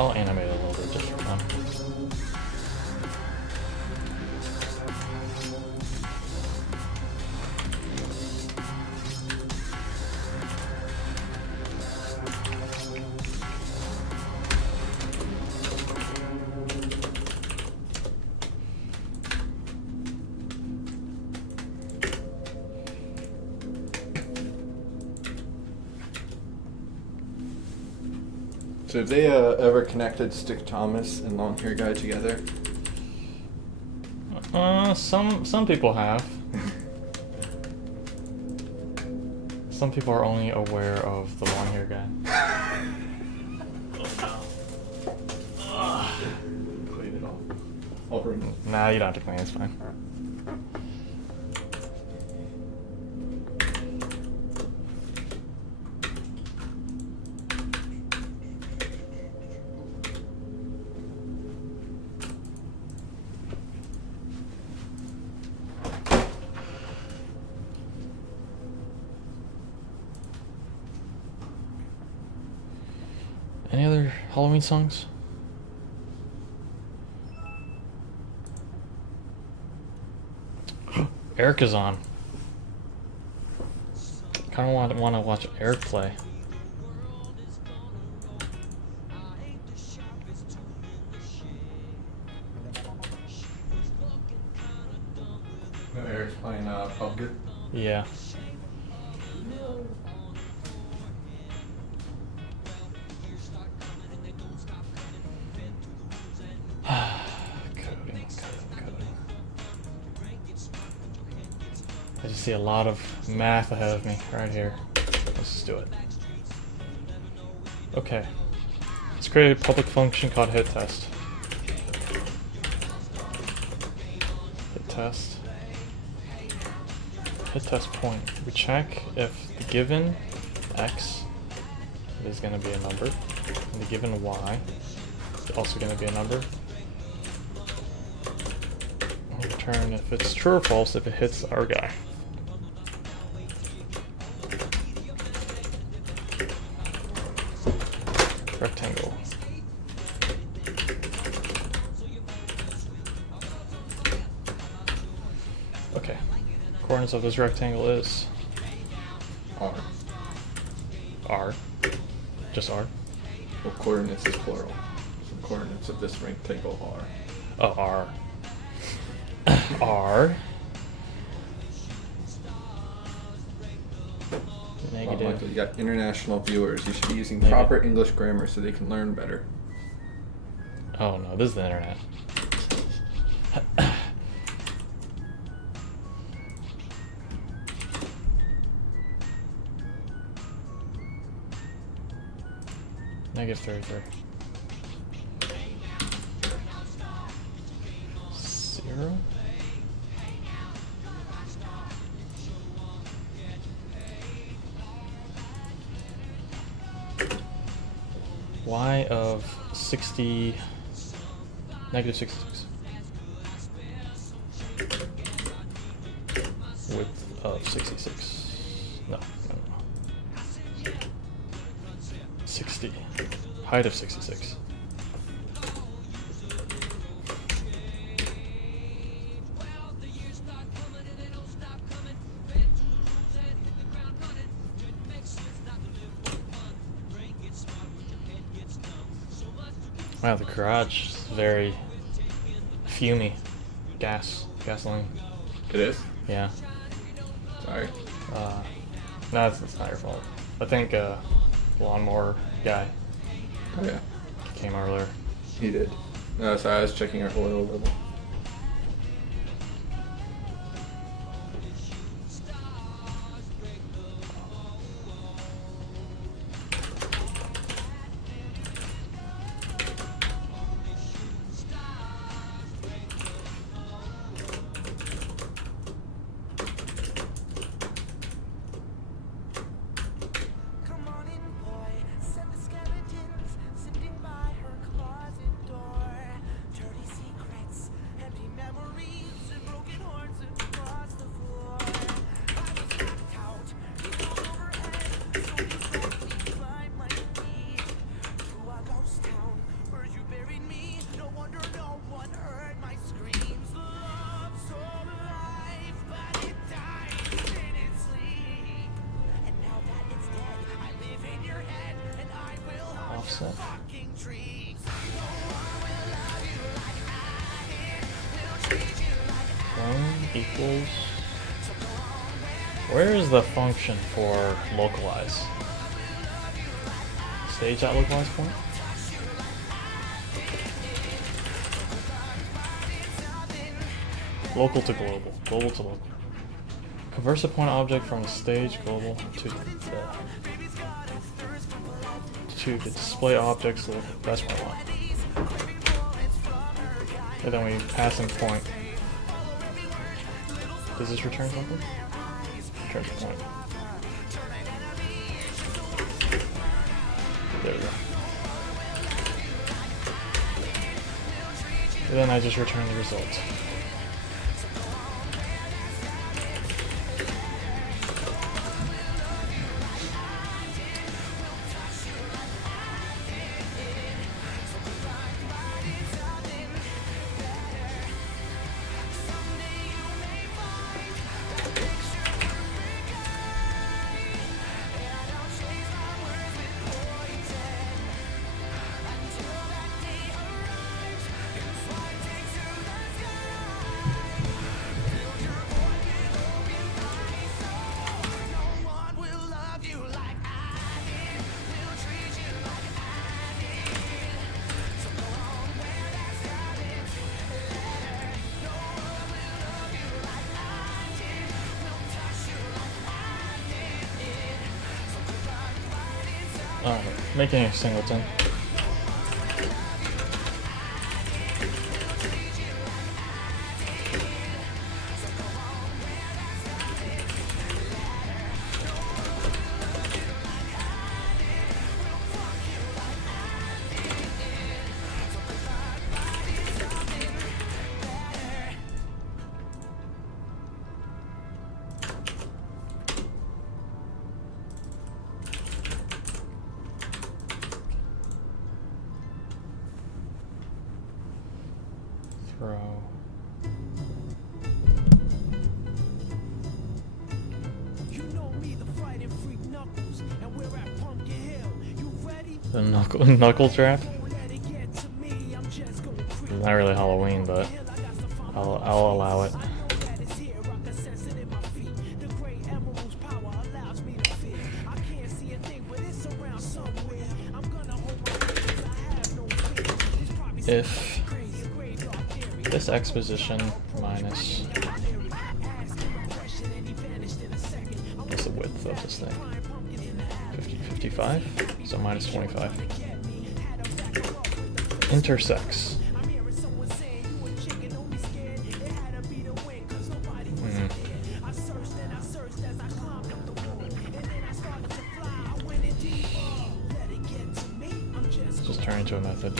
I'll animate it a little bit just for fun. So have they ever connected Stick Thomas and Long Hair Guy together? Some people have. Some people are only aware of the long hair guy. Clean it off. I'll bring it. Nah, you don't have to clean, it's fine. Any other Halloween songs? Eric is on. Kind of want to watch Eric play. No, Eric's playing PUBG. Yeah. Coding. I just see a lot of math ahead of me right here. Let's just do it. Okay. Let's create a public function called hit test. Hit test. Hit test point. We check if the given x is going to be a number, and the given y is also going to be a number. We'll return if it's true or false if it hits our guy. Rectangle. Okay. Coordinates of this rectangle is R. R. Just R. Well, coordinates is plural. So coordinates of this rectangle are. Oh, R. R. Well, Negative. Michael, you got international viewers. You should be using Negative. proper English grammar so they can learn better. Oh no, this is the internet. Negative 33. 0? Y of 60, negative 66. Width of 66. No. 60. Height of 66. Wow, the garage is very fumey. Gasoline. It is? Yeah. Sorry. No, it's not your fault. I think lawnmower guy Oh yeah. came earlier. He did. No, sorry, I was checking our oil level. Come on in, boy. Set the skeletons sitting by her closet door. Dirty secrets, empty memories, and broken hearts across the floor. I was knocked out, heels overhead, so you softly climb my feet. To a ghost town where you buried me. No wonder no one heard my screams. Love so alive, but it died in its sleep. And now that it's dead, I live in your head, and I will haunt Offset. your fucking trees. No one will love you like I did, will treat you like I Equals. Where is the function for localize? Stage at localize point? Local to global. Global to local. Converse a point object from stage global to the display objects local. That's what I want. And then we pass in point. Does this return something? Returns a point. There we go. And then I just return the result. No one will love you like I did, will treat you like I did. So go on where that started. No one will love you like I did, will touch you like I did. So goodbye, goodbye, it's Alright, making a singleton. Throw. You know me, the fighting freak Knuckles, and we're at Pumpkin Hill. You ready? The knuckle draft? Won't let it get to me. I'm just gonna creep. It's not really Halloween, but I'll allow it. I know that it's here. I can sense it in my feet. The gray emerald's power allows me to fear. I can't see a thing, but it's around somewhere. I'm gonna hold my head 'cause I have no fear. There's probably If something crazy, a graveyard theory. this exposition minus what's the width of this thing? 50, 55? So minus 25. Intersects. Just turn into a method.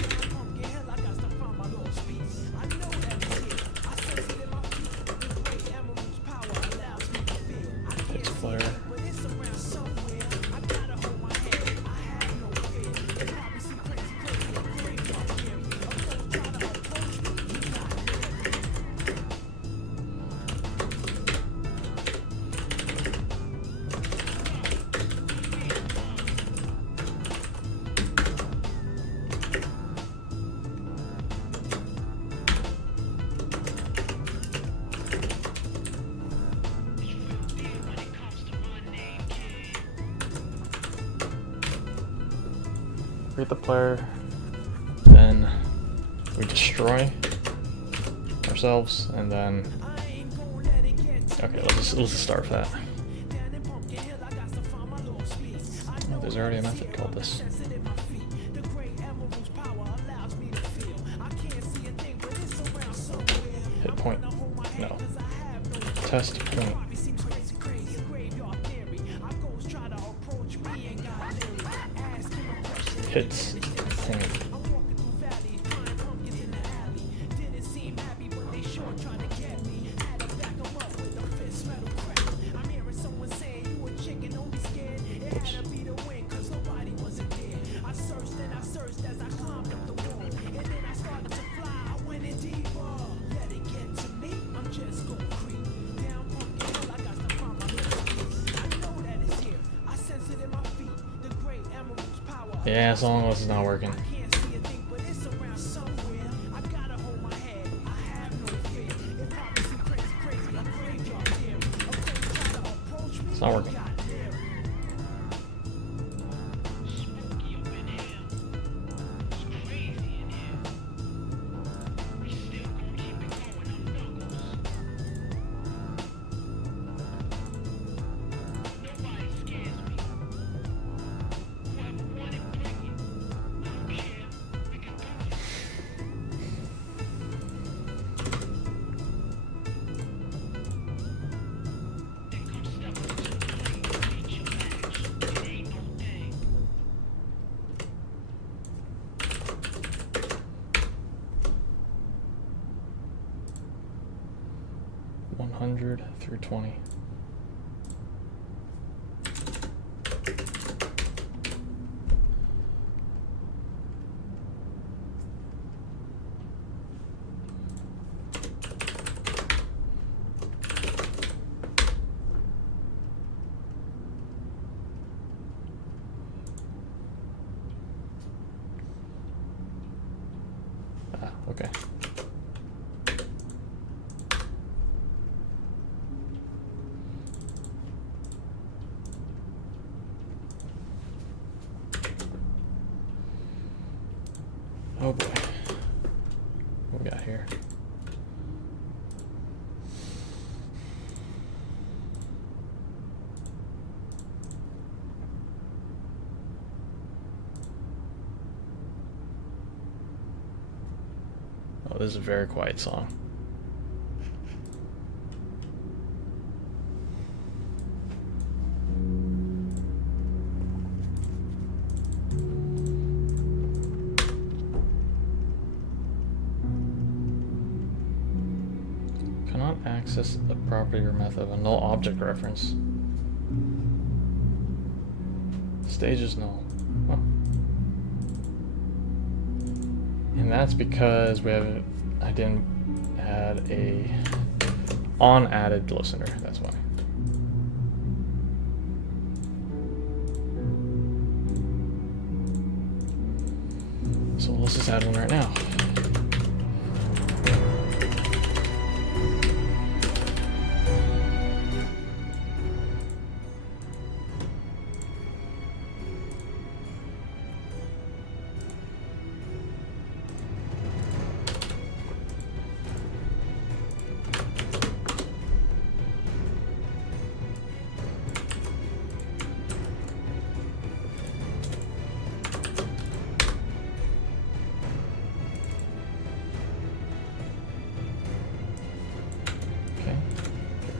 Explayer. create the player, then we destroy ourselves, and then okay, let's just start with that. Oh, there's already a method called this. Hit point. No. Test point. Hits point. Yeah, as long as it's not working. It's not working. Through 20. Okay. Oh boy. What we got here? Oh, this is a very quiet song. Cannot access the property or method of a null object reference. Stage is null. Huh. And that's because I didn't add a on added listener, that's why. So let's just add one right now.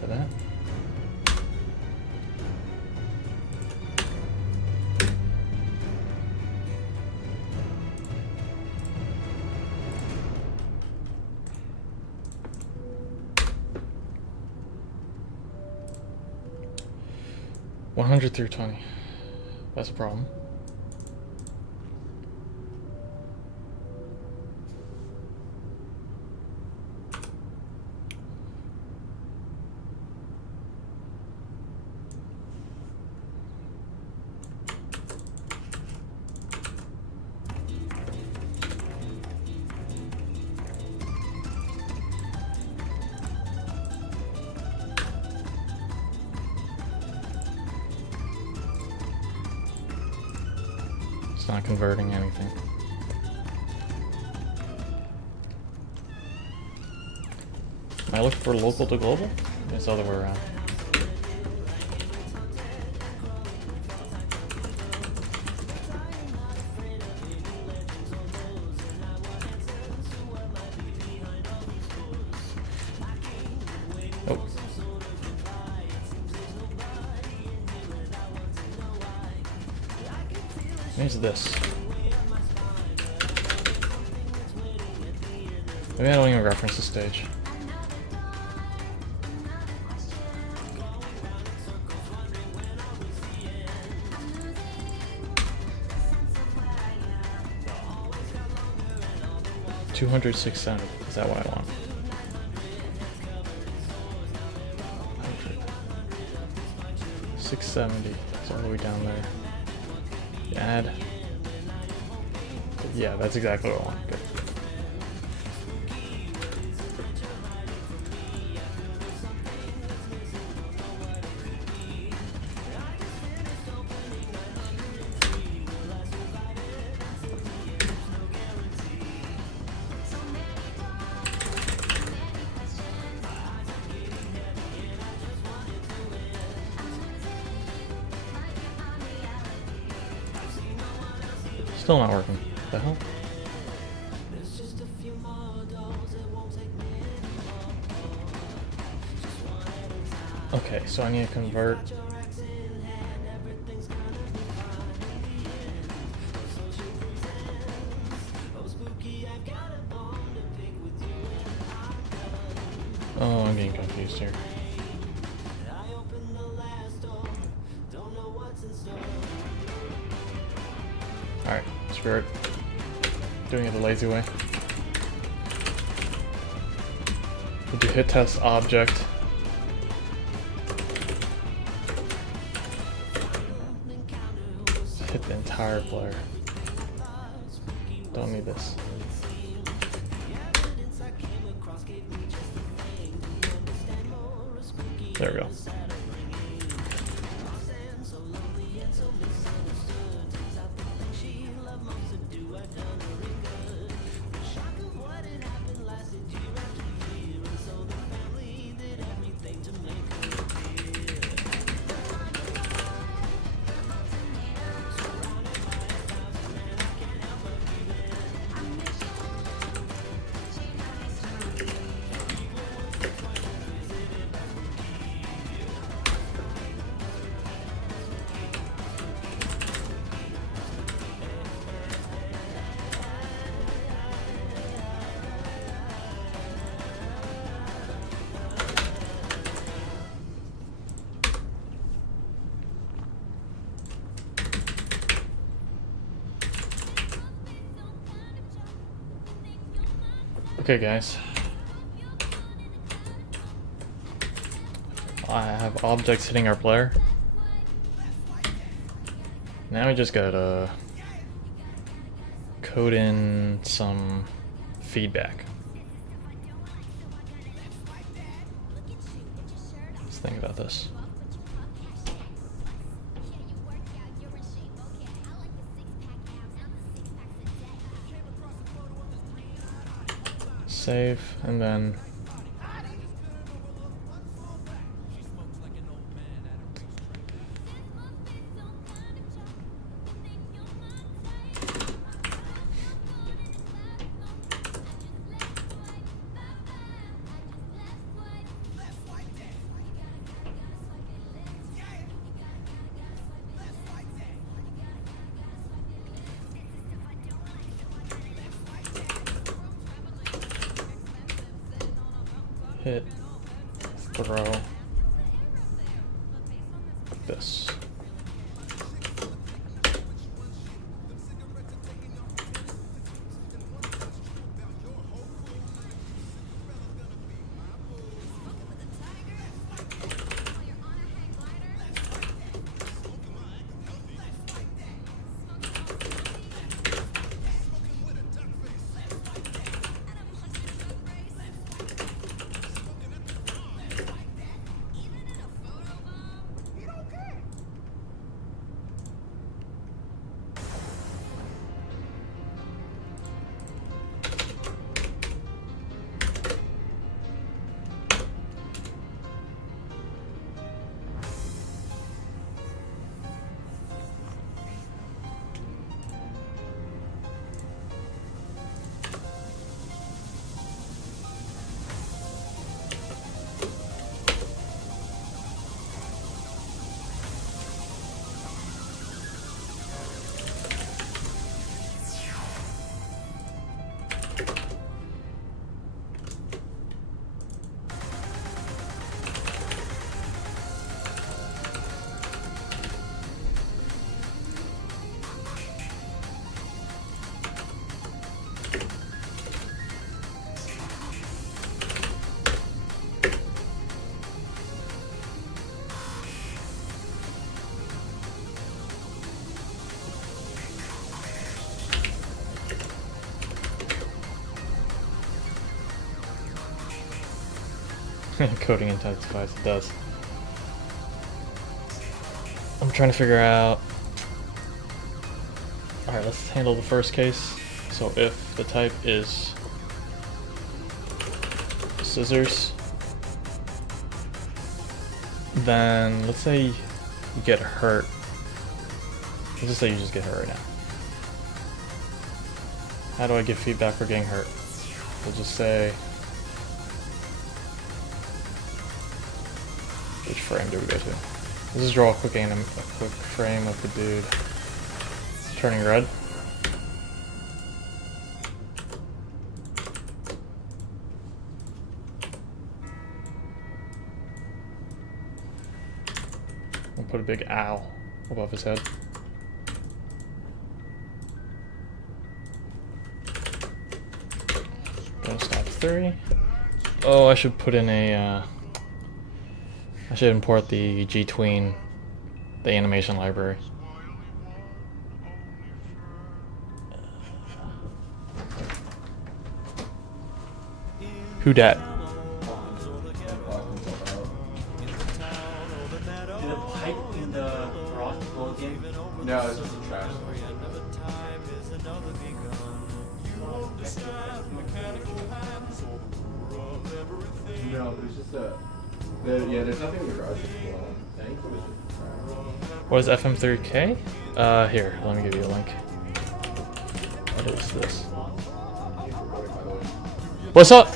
That. $100 through 20. That's a problem. It's not converting anything. Am I looking for local to global? It's the other way around. Oh. Here's this. Maybe I don't even reference the stage. $206. Is that what I want? 670. It's all the way down there. Add. Yeah, that's exactly what I want. Good. Still not working. The hell? Okay, so I need to convert. Oh, I'm getting confused here. Alright, screw it. Doing it the lazy way. We'll do hit test object. Just hit the entire player. Don't need this. There we go. Okay, guys. I have objects hitting our player. Now we just gotta code in some feedback. Let's think about this. Save, and then hit, throw, like this. Coding intensifies, it does. I'm trying to figure out... Alright, let's handle the first case. So if the type is scissors, then let's say you get hurt. Let's just say you just get hurt right now. How do I give feedback for getting hurt? We'll just say... Which frame do we go to? Let's just draw a quick frame of the dude turning red. We'll put a big owl above his head. Gonna stop 3. Oh, I should put in a, I should import the G-Tween, the animation library. Who dat? Did a pipe in the rock blow again? No, it's just a trash. No, there's just a. Yeah, there's nothing in the garage. I think it was just trash. What is FM3K? Here, let me give you a link. What is this? What's up?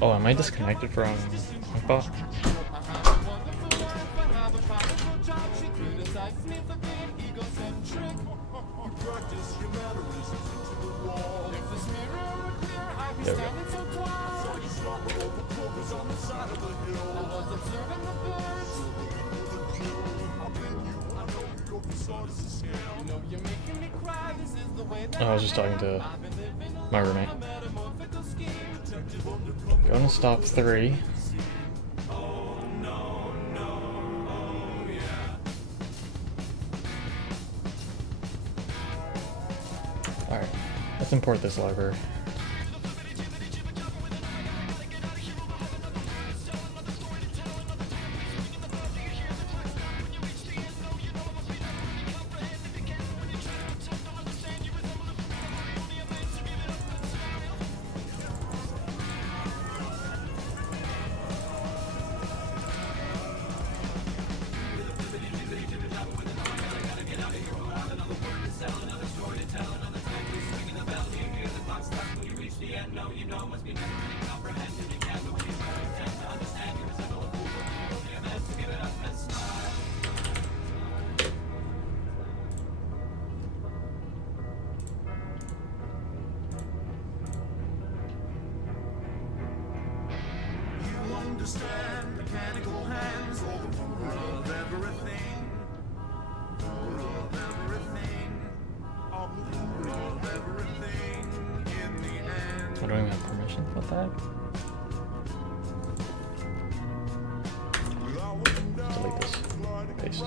Oh, am I disconnected from Hongpa? There we go. Oh, I was just talking to my roommate. Going to stop 3. Alright, let's import this library. Understand mechanical hands, all the power of everything. Power of everything. All the power of everything in the end. I don't even have permission for that. Delete this. Paste.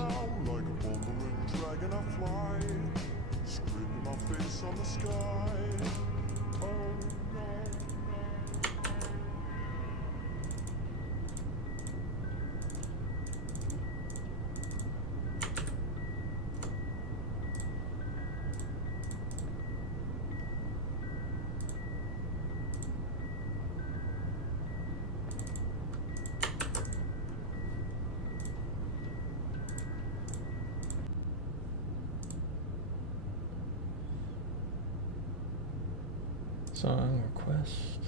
Song request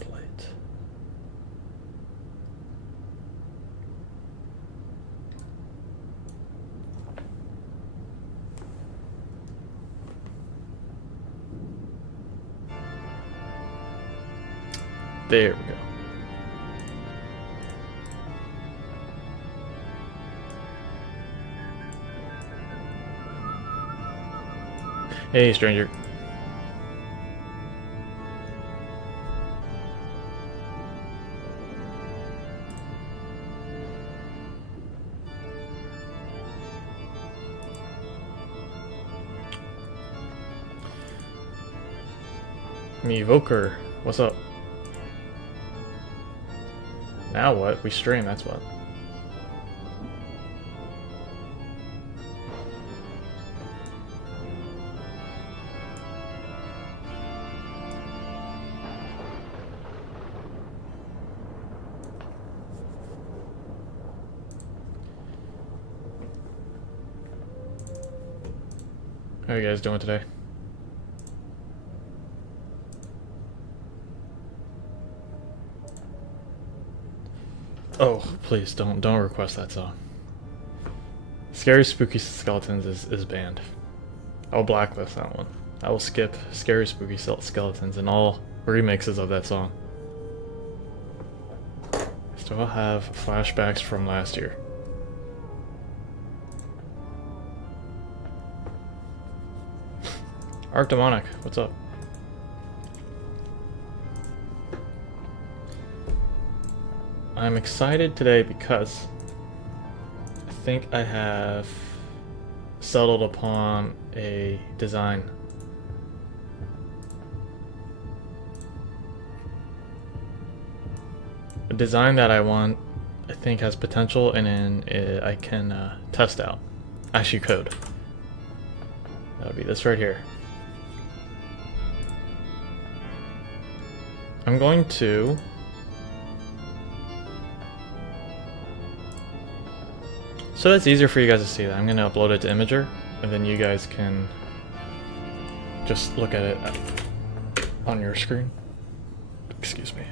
plate. There we go. Hey, stranger. Me Evoker, what's up? Now what? We stream, that's what. How are you guys doing today? Oh, please don't request that song. Scary Spooky Skeletons is banned. I will blacklist that one. I will skip Scary Spooky Skeletons and all remixes of that song. I still have flashbacks from last year. Arc Demonic, what's up? I'm excited today because I think I have settled upon a design. A design that I want, I think has potential, and then I can test out. Actually code. That would be this right here. I'm going to so that's easier for you guys to see that. I'm going to upload it to Imager, and then you guys can just look at it on your screen. Excuse me.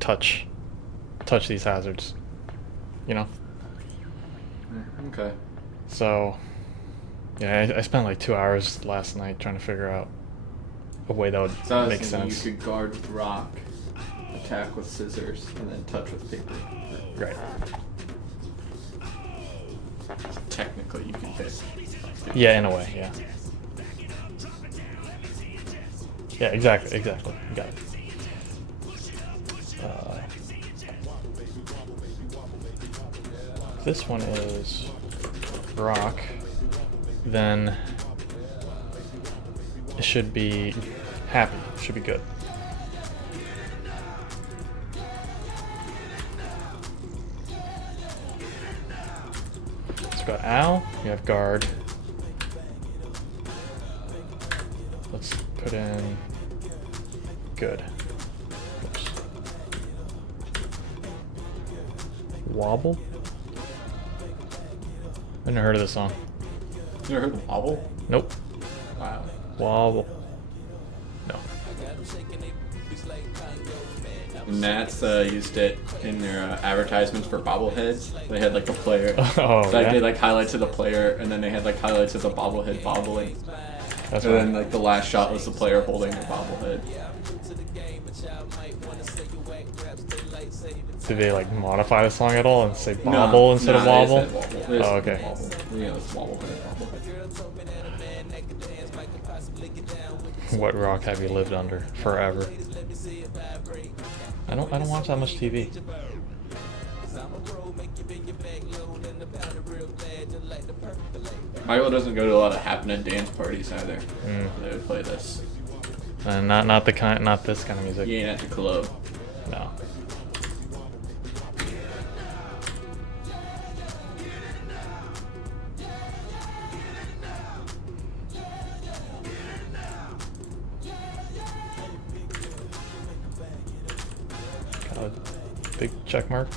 touch these hazards, you know? Okay. So yeah, I spent like 2 hours last night trying to figure out a way that would So I was make thinking sense. you could guard with rock, attack with scissors, and then touch with paper. Right. Technically, you can hit. Yeah, in a way, yeah. Yeah, exactly. You got it. This one is rock, then it should be happy, should be good. So we got owl, you have guard. Let's put in good. Oops. Wobble? I never heard of this song. You ever heard of Wobble? Nope. Wow. Wobble. No. Nats used it in their advertisements for bobbleheads. They had like a player. Oh, Like yeah? they like highlights of the player, and then they had like highlights of the bobblehead bobbling. That's And right. then like the last shot was the player holding the bobblehead. Did they like modify the song at all and say bobble instead of they wobble? said wobble. They Oh, said okay. Wobble. Yeah, it's bobblehead. What rock have you lived under forever? I don't watch that much TV. Michael doesn't go to a lot of happening dance parties either. Mm. They would play this. And not this kind of music. You ain't at the club. No. Got a big check mark.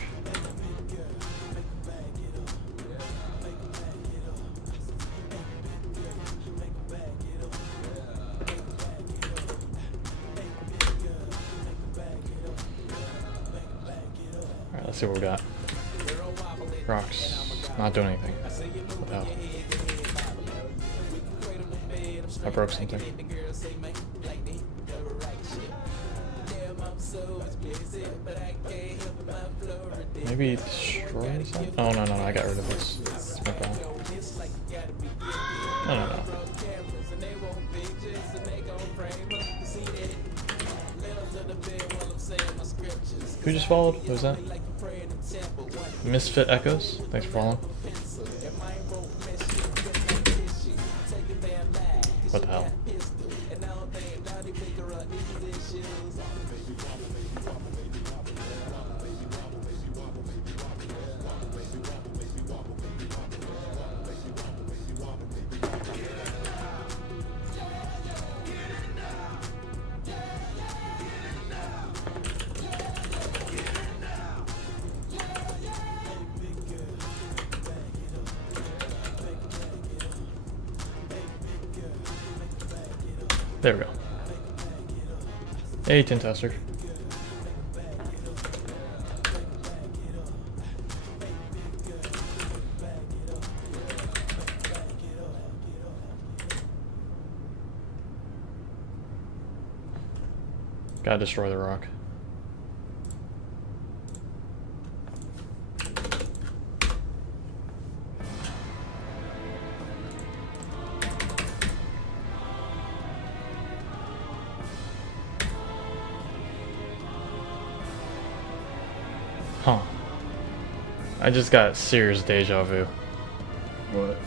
Alright, let's see what we got. Rocks. Not doing anything. Oh. I broke something. Maybe destroy something? Oh, no, I got rid of this. It's my problem. No. Who just followed? Who was that? Misfit Echoes? Thanks for following. What the hell? There we go. Hey, Tin Tester. Gotta destroy the rock. Huh. I just got serious deja vu. What?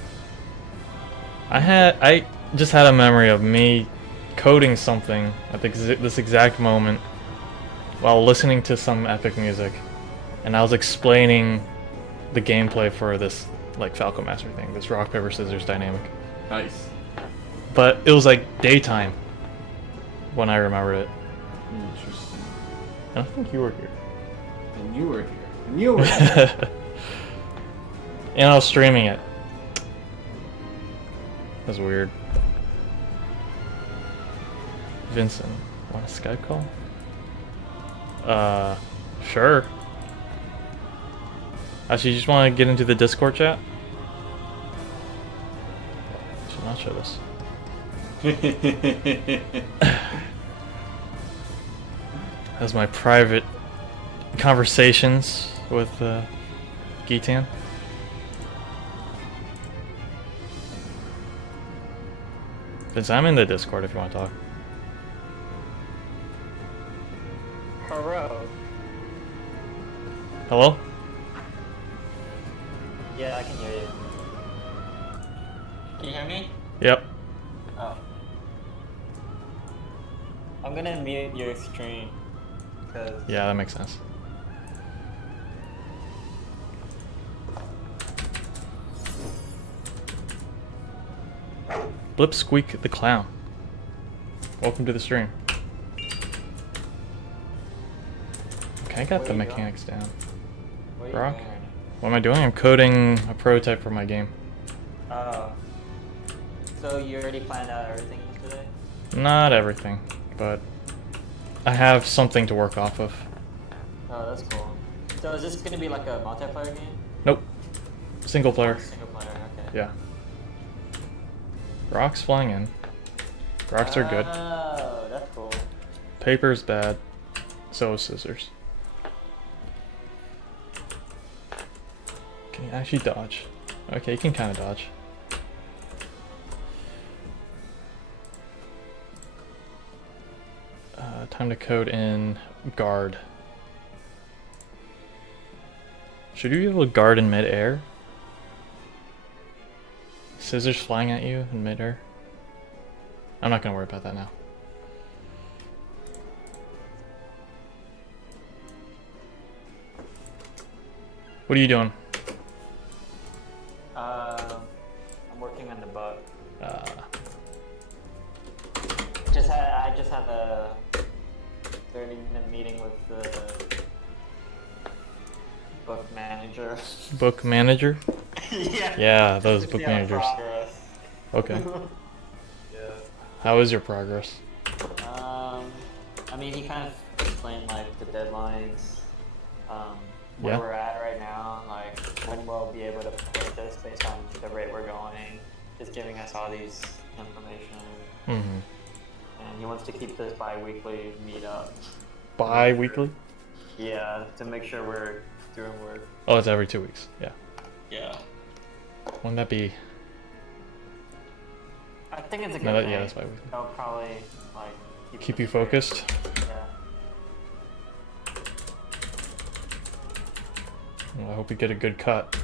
I just had a memory of me coding something at this exact moment while listening to some epic music, and I was explaining the gameplay for this like Falco Master thing, this rock paper scissors dynamic. Nice. But it was like daytime when I remembered it. Interesting. And I think you were here. And you were here. And you were here. And I was streaming it. That's weird. Vincent, want a Skype call? Sure. Actually, you just want to get into the Discord chat? Should not show this. That's my private conversations with Gitan. Vince, I'm in the Discord if you want to talk. Hello. Hello? Yeah, I can hear you. Can you hear me? Yep. Oh. I'm gonna mute your stream. Cause Yeah, that makes sense. Blip Squeak the Clown. Welcome to the stream. Okay, I got Where the you mechanics down. what are you Rock? doing right What am I doing? I'm coding a prototype for my game. now? Oh. So you already planned out everything today? Not everything, but I have something to work off of. Oh, that's cool. So is this gonna be like a multiplayer game? Nope. Single player. Single player, okay. Yeah. Rocks flying in. Rocks are good. Oh, that's cool. Paper's bad. So is scissors. Can you actually dodge? Okay, you can kind of dodge. Time to code in guard. Should you be able to guard in mid-air? Scissors flying at you in mid-air? I'm not gonna worry about that now. What are you doing? I'm working on the bug. I just had a 30-minute meeting with the book manager. Book manager? Yeah. Yeah, those book Yeah, managers. progress. Okay. Yeah. How is your progress? I mean, he kind of explained like the deadlines. where Yeah. we're at right now, like when we'll be able to pay this based on the rate we're going, just giving us all these information. Mm-hmm. And he wants to keep this bi-weekly meetup. Bi-weekly? Yeah, to make sure we're doing work. Oh, it's every 2 weeks. Yeah. Yeah. Wouldn't that be? I think it's a good No, thing. yeah, that's bi-weekly. They'll probably like Keep us you straight. focused. Yeah. Well, I hope you get a good cut.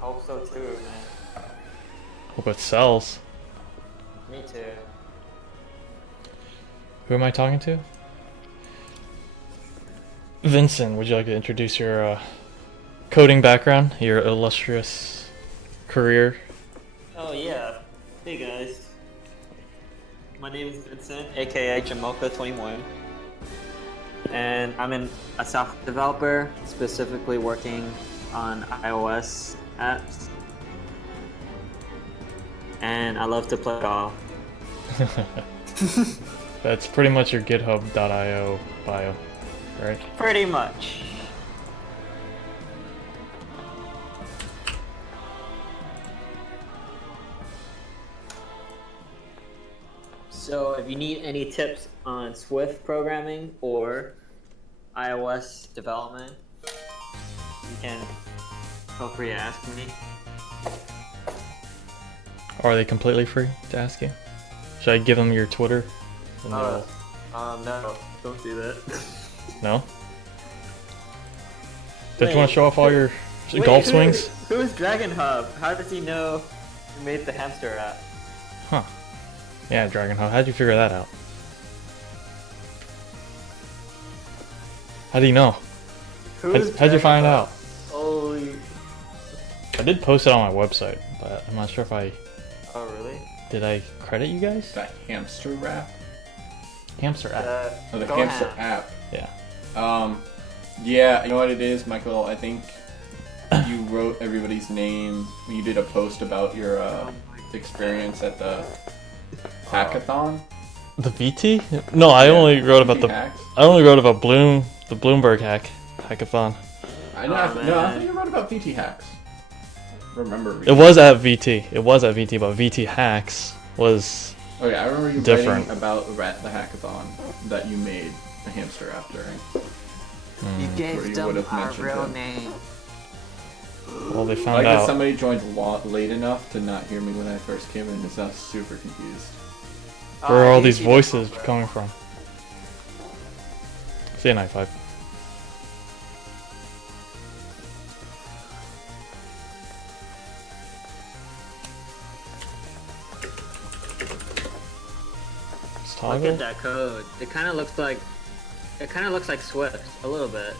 Hope so too, man. Hope it sells. Me too. Who am I talking to? Vincent, would you like to introduce your coding background, your illustrious career? Oh yeah. Hey guys. My name is Vincent, aka Jamoka21. And I'm a software developer, specifically working on iOS apps. And I love to play golf. That's pretty much your GitHub.io bio, right? Pretty much. So if you need any tips on Swift programming or iOS development, you can feel free to ask me. Or are they completely free to ask you? Should I give them your Twitter? And No, they'll- don't do that. No? Don't you want Wait, to show off all your golf swings? Who's Dragon Hub? How does he know who made the hamster app? Huh. Yeah, Dragon Hub. How'd you figure that out? How do you know? How'd you find out? Holy. I did post it on my website, but I'm not sure if I... Oh, really? Did I credit you guys? That hamster rap? Hamster app. Oh, the Go hamster Ham. app. Yeah. Yeah, you know what it is, Michael? I think you wrote everybody's name. You did a post about your experience at the hackathon. The VT? No, I only wrote about the... hacks. I only wrote about the Bloomberg hackathon. I know. Oh, No, I man. think you wrote about VT hacks. Remember? It was at VT. It was at VT, but VT hacks was... Okay, I remember you different. writing about the hackathon that you made a hamster app during. You Where gave you them would've our mentioned real him. name. Well, they I found like that out. somebody joined late enough to not hear me when I first came in. Is now super confused. Where are all you these see the voices number. coming from? See you, Night 5. Just Look toggle? at that code. It kind of looks like Swift a little bit,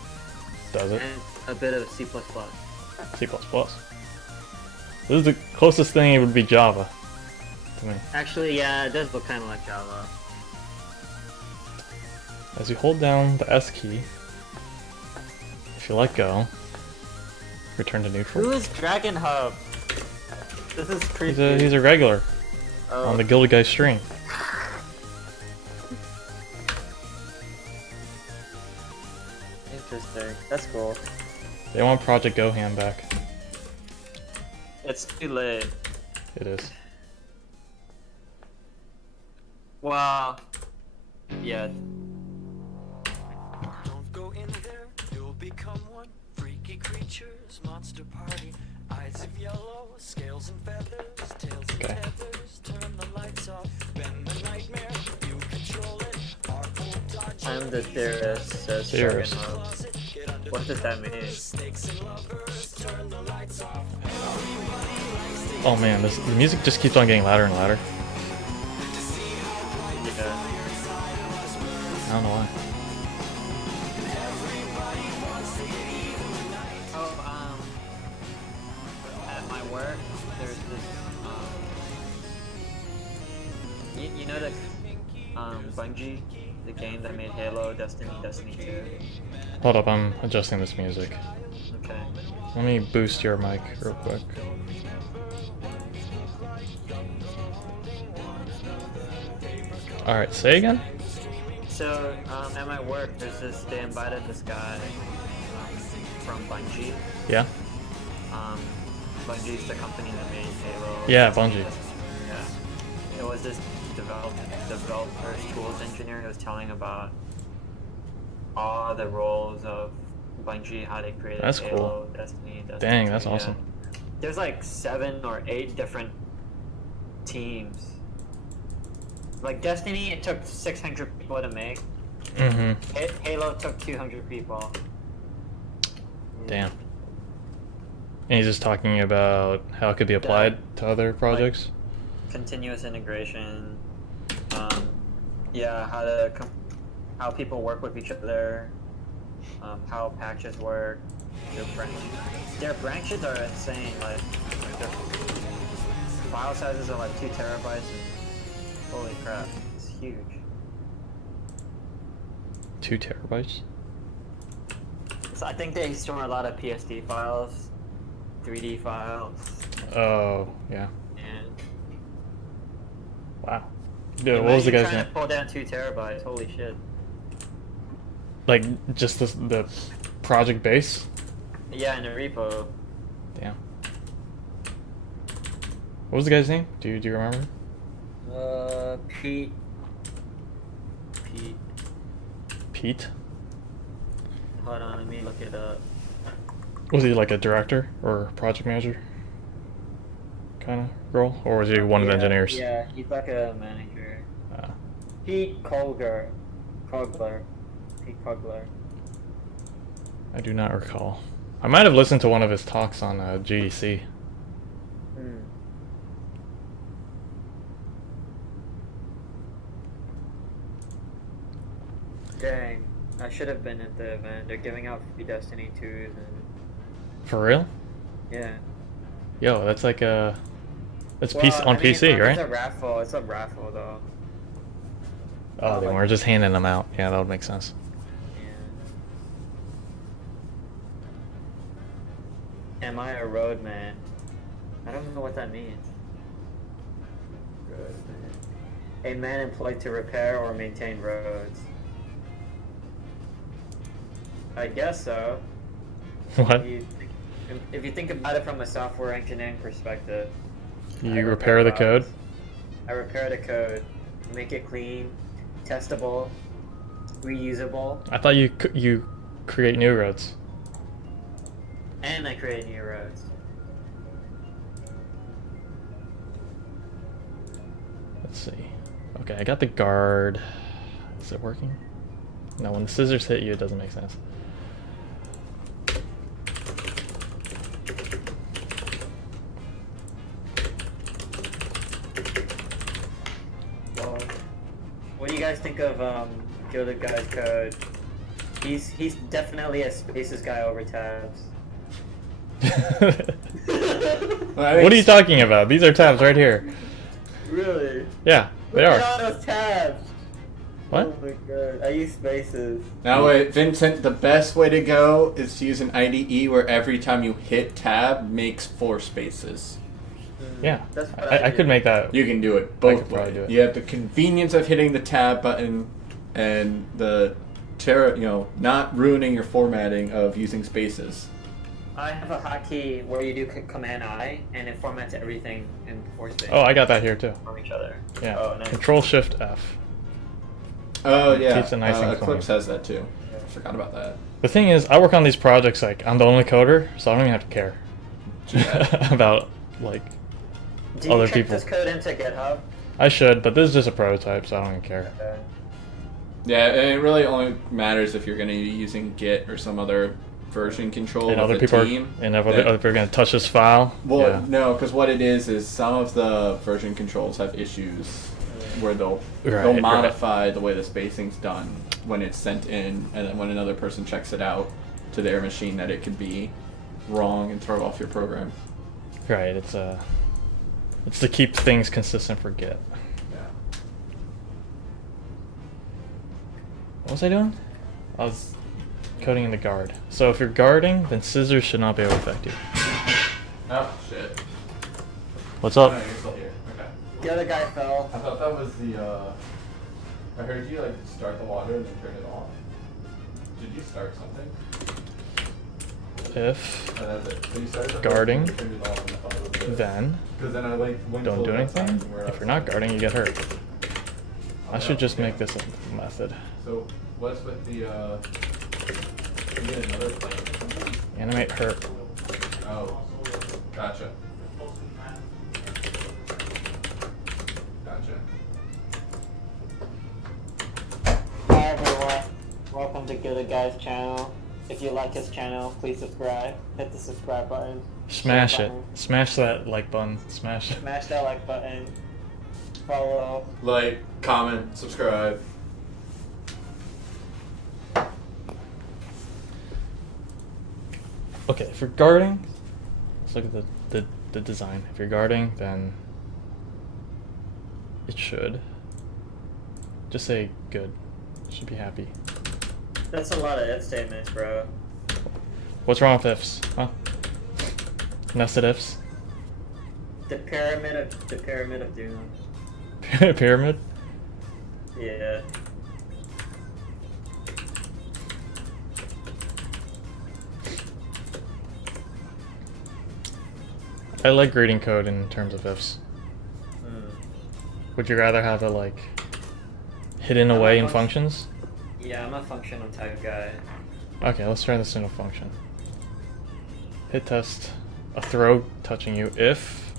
Does it? and a bit of C++. C++. This is the closest thing it would be Java to me. Actually, yeah, it does look kind of like Java. As you hold down the S key, if you let go, return to neutral. Who is Dragon Hub? This is creepy. He's a regular Oh, on the Gilded Guy stream. interesting. That's cool. They want Project Gohan back. It's too late. It is. Wow. Yeah. Don't go in there, you'll become one. Freaky creatures, monster party. Eyes of yellow, scales and feathers, tails and Okay. tethers. Turn the lights off, bend the nightmare. You control it. Marvel dodge. I'm the theorist, says Theorist. Dragon Hub. What does that mean? Snakes and lovers, turn the lights off. Oh man, the music just keeps on getting louder and louder. Yeah. I don't know why. Oh, at my work, there's this, you know the, Bungie, the game that made Halo, Destiny 2? Hold up, I'm adjusting this music. Okay. Let me boost your mic real quick. Alright, say again? So at my work, they invited this guy from Bungie. Yeah. Bungie's the company that made Halo. Yeah, Bungie. Yeah. It was this developer tools engineer who was telling about all the roles of Bungie, how they created That's Halo, cool. Destiny. Dang, that's 2, awesome. There's like 7 or 8 different teams. Like Destiny, it took 600 people to make. Mm-hmm. Halo took 200 people. Damn. And he's just talking about how it could be applied to other projects. Continuous integration. Yeah, how people work with each other. How patches work. Their branches are insane. Like their file sizes are like 2 terabytes. Holy crap, it's huge. 2 terabytes? So I think they store a lot of PSD files, 3D files, Oh, yeah. and Wow. Dude, what was the guy's trying name? to pull down 2 terabytes? Holy shit! Like, just the project base? Yeah, in the repo. Damn. What was the guy's name? Do you remember? Pete. Pete? Hold on, let me look it up. Was he like a director or project manager kind of role? Or was he one of the engineers? Yeah, he's like a manager. Uh, Pete Kogler. Pete Kogler. I do not recall. I might have listened to one of his talks on GDC. Hmm. Dang, I should have been at the event. They're giving out free Destiny 2s and For real? yeah. Yo, that's like a... It's Well, PC, on I mean, PC, right? It's a raffle. It's a raffle though. Oh, then like- we're just handing them out. Yeah, that would make sense. Yeah. Am I a roadman? I don't know what that means. Roadman. A man employed to repair or maintain roads. I guess so. What? If you think about it from a software engineering perspective, I You repair the code? roads. I repair the code, make it clean, testable, reusable, I thought you create new roads. and I create new roads. Let's see. Okay, I got the guard. Is it working? No, when the scissors hit you, it doesn't make sense. Well, what do you guys think of Gilded Guy's code? He's definitely a spaces guy over tabs. What are you talking about? These are tabs right here. Really? Yeah, they Look at are. all those tabs. What? Oh my god, I use spaces. Now wait, Vincent, the best way to go is to use an IDE where every time you hit tab makes 4 spaces. Yeah, That's what I do. could make that. You can do it I both could probably ways. do it. You have the convenience of hitting the tab button and the not ruining your formatting of using spaces. I have a hotkey where you do Command I and it formats everything in 4 spaces Oh, I got that here too. from each other. Yeah. Oh, nice. Control Shift F. Oh yeah, Keeps it nice and Eclipse clean. has that too. I forgot about that. The thing is, I work on these projects like I'm the only coder, so I don't even have to care Yeah. about like Do you other check people. this code into GitHub? I should, but this is just a prototype, so I don't even care. Okay. Yeah, and it really only matters if you're going to be using Git or some other version control And of other the people team. and other that- people are going to touch this file. Well, yeah. no, because what it is some of the version controls have issues where they'll Right. modify the way the spacing's done when it's sent in, and then when another person checks it out to their machine, that it could be wrong and throw off your program. Right. It's to keep things consistent for Git. Yeah. What was I doing? I was coding in the guard. So if you're guarding, then scissors should not be able to affect you. Oh shit. What's up? Oh, you're still here. Okay. The other guy fell. I thought that was the I heard you like start the water and then turn it off. Did you start something? If Oh, that's it. So you started the Guarding, and turned it off and I thought it was good. then Because then I went don't do to outside anything. and we're If you're not outside. guarding, you get hurt. I Oh, should just okay. make this a method. So what's with the you get another plane or something? Animate hurt. Oh. Gotcha. Gotcha. Hi everyone, welcome to Good Guy's channel. If you like his channel, please subscribe. Hit the subscribe button. Smash share it. button, Smash that like button. Smash it. Smash that like button. Follow. Like, comment, subscribe. Okay, if you're guarding, let's look at the design. If you're guarding, then it should just say good. Should be happy. That's a lot of if statements, bro. What's wrong with ifs? Huh? Nested ifs? The pyramid of doom. Pyramid? Yeah. I like reading code in terms of ifs. Hmm. Would you rather have it like hidden I'm a away in func- functions? Yeah, I'm a functional type guy. Okay, let's turn this into a function. Hit test a throw touching you if.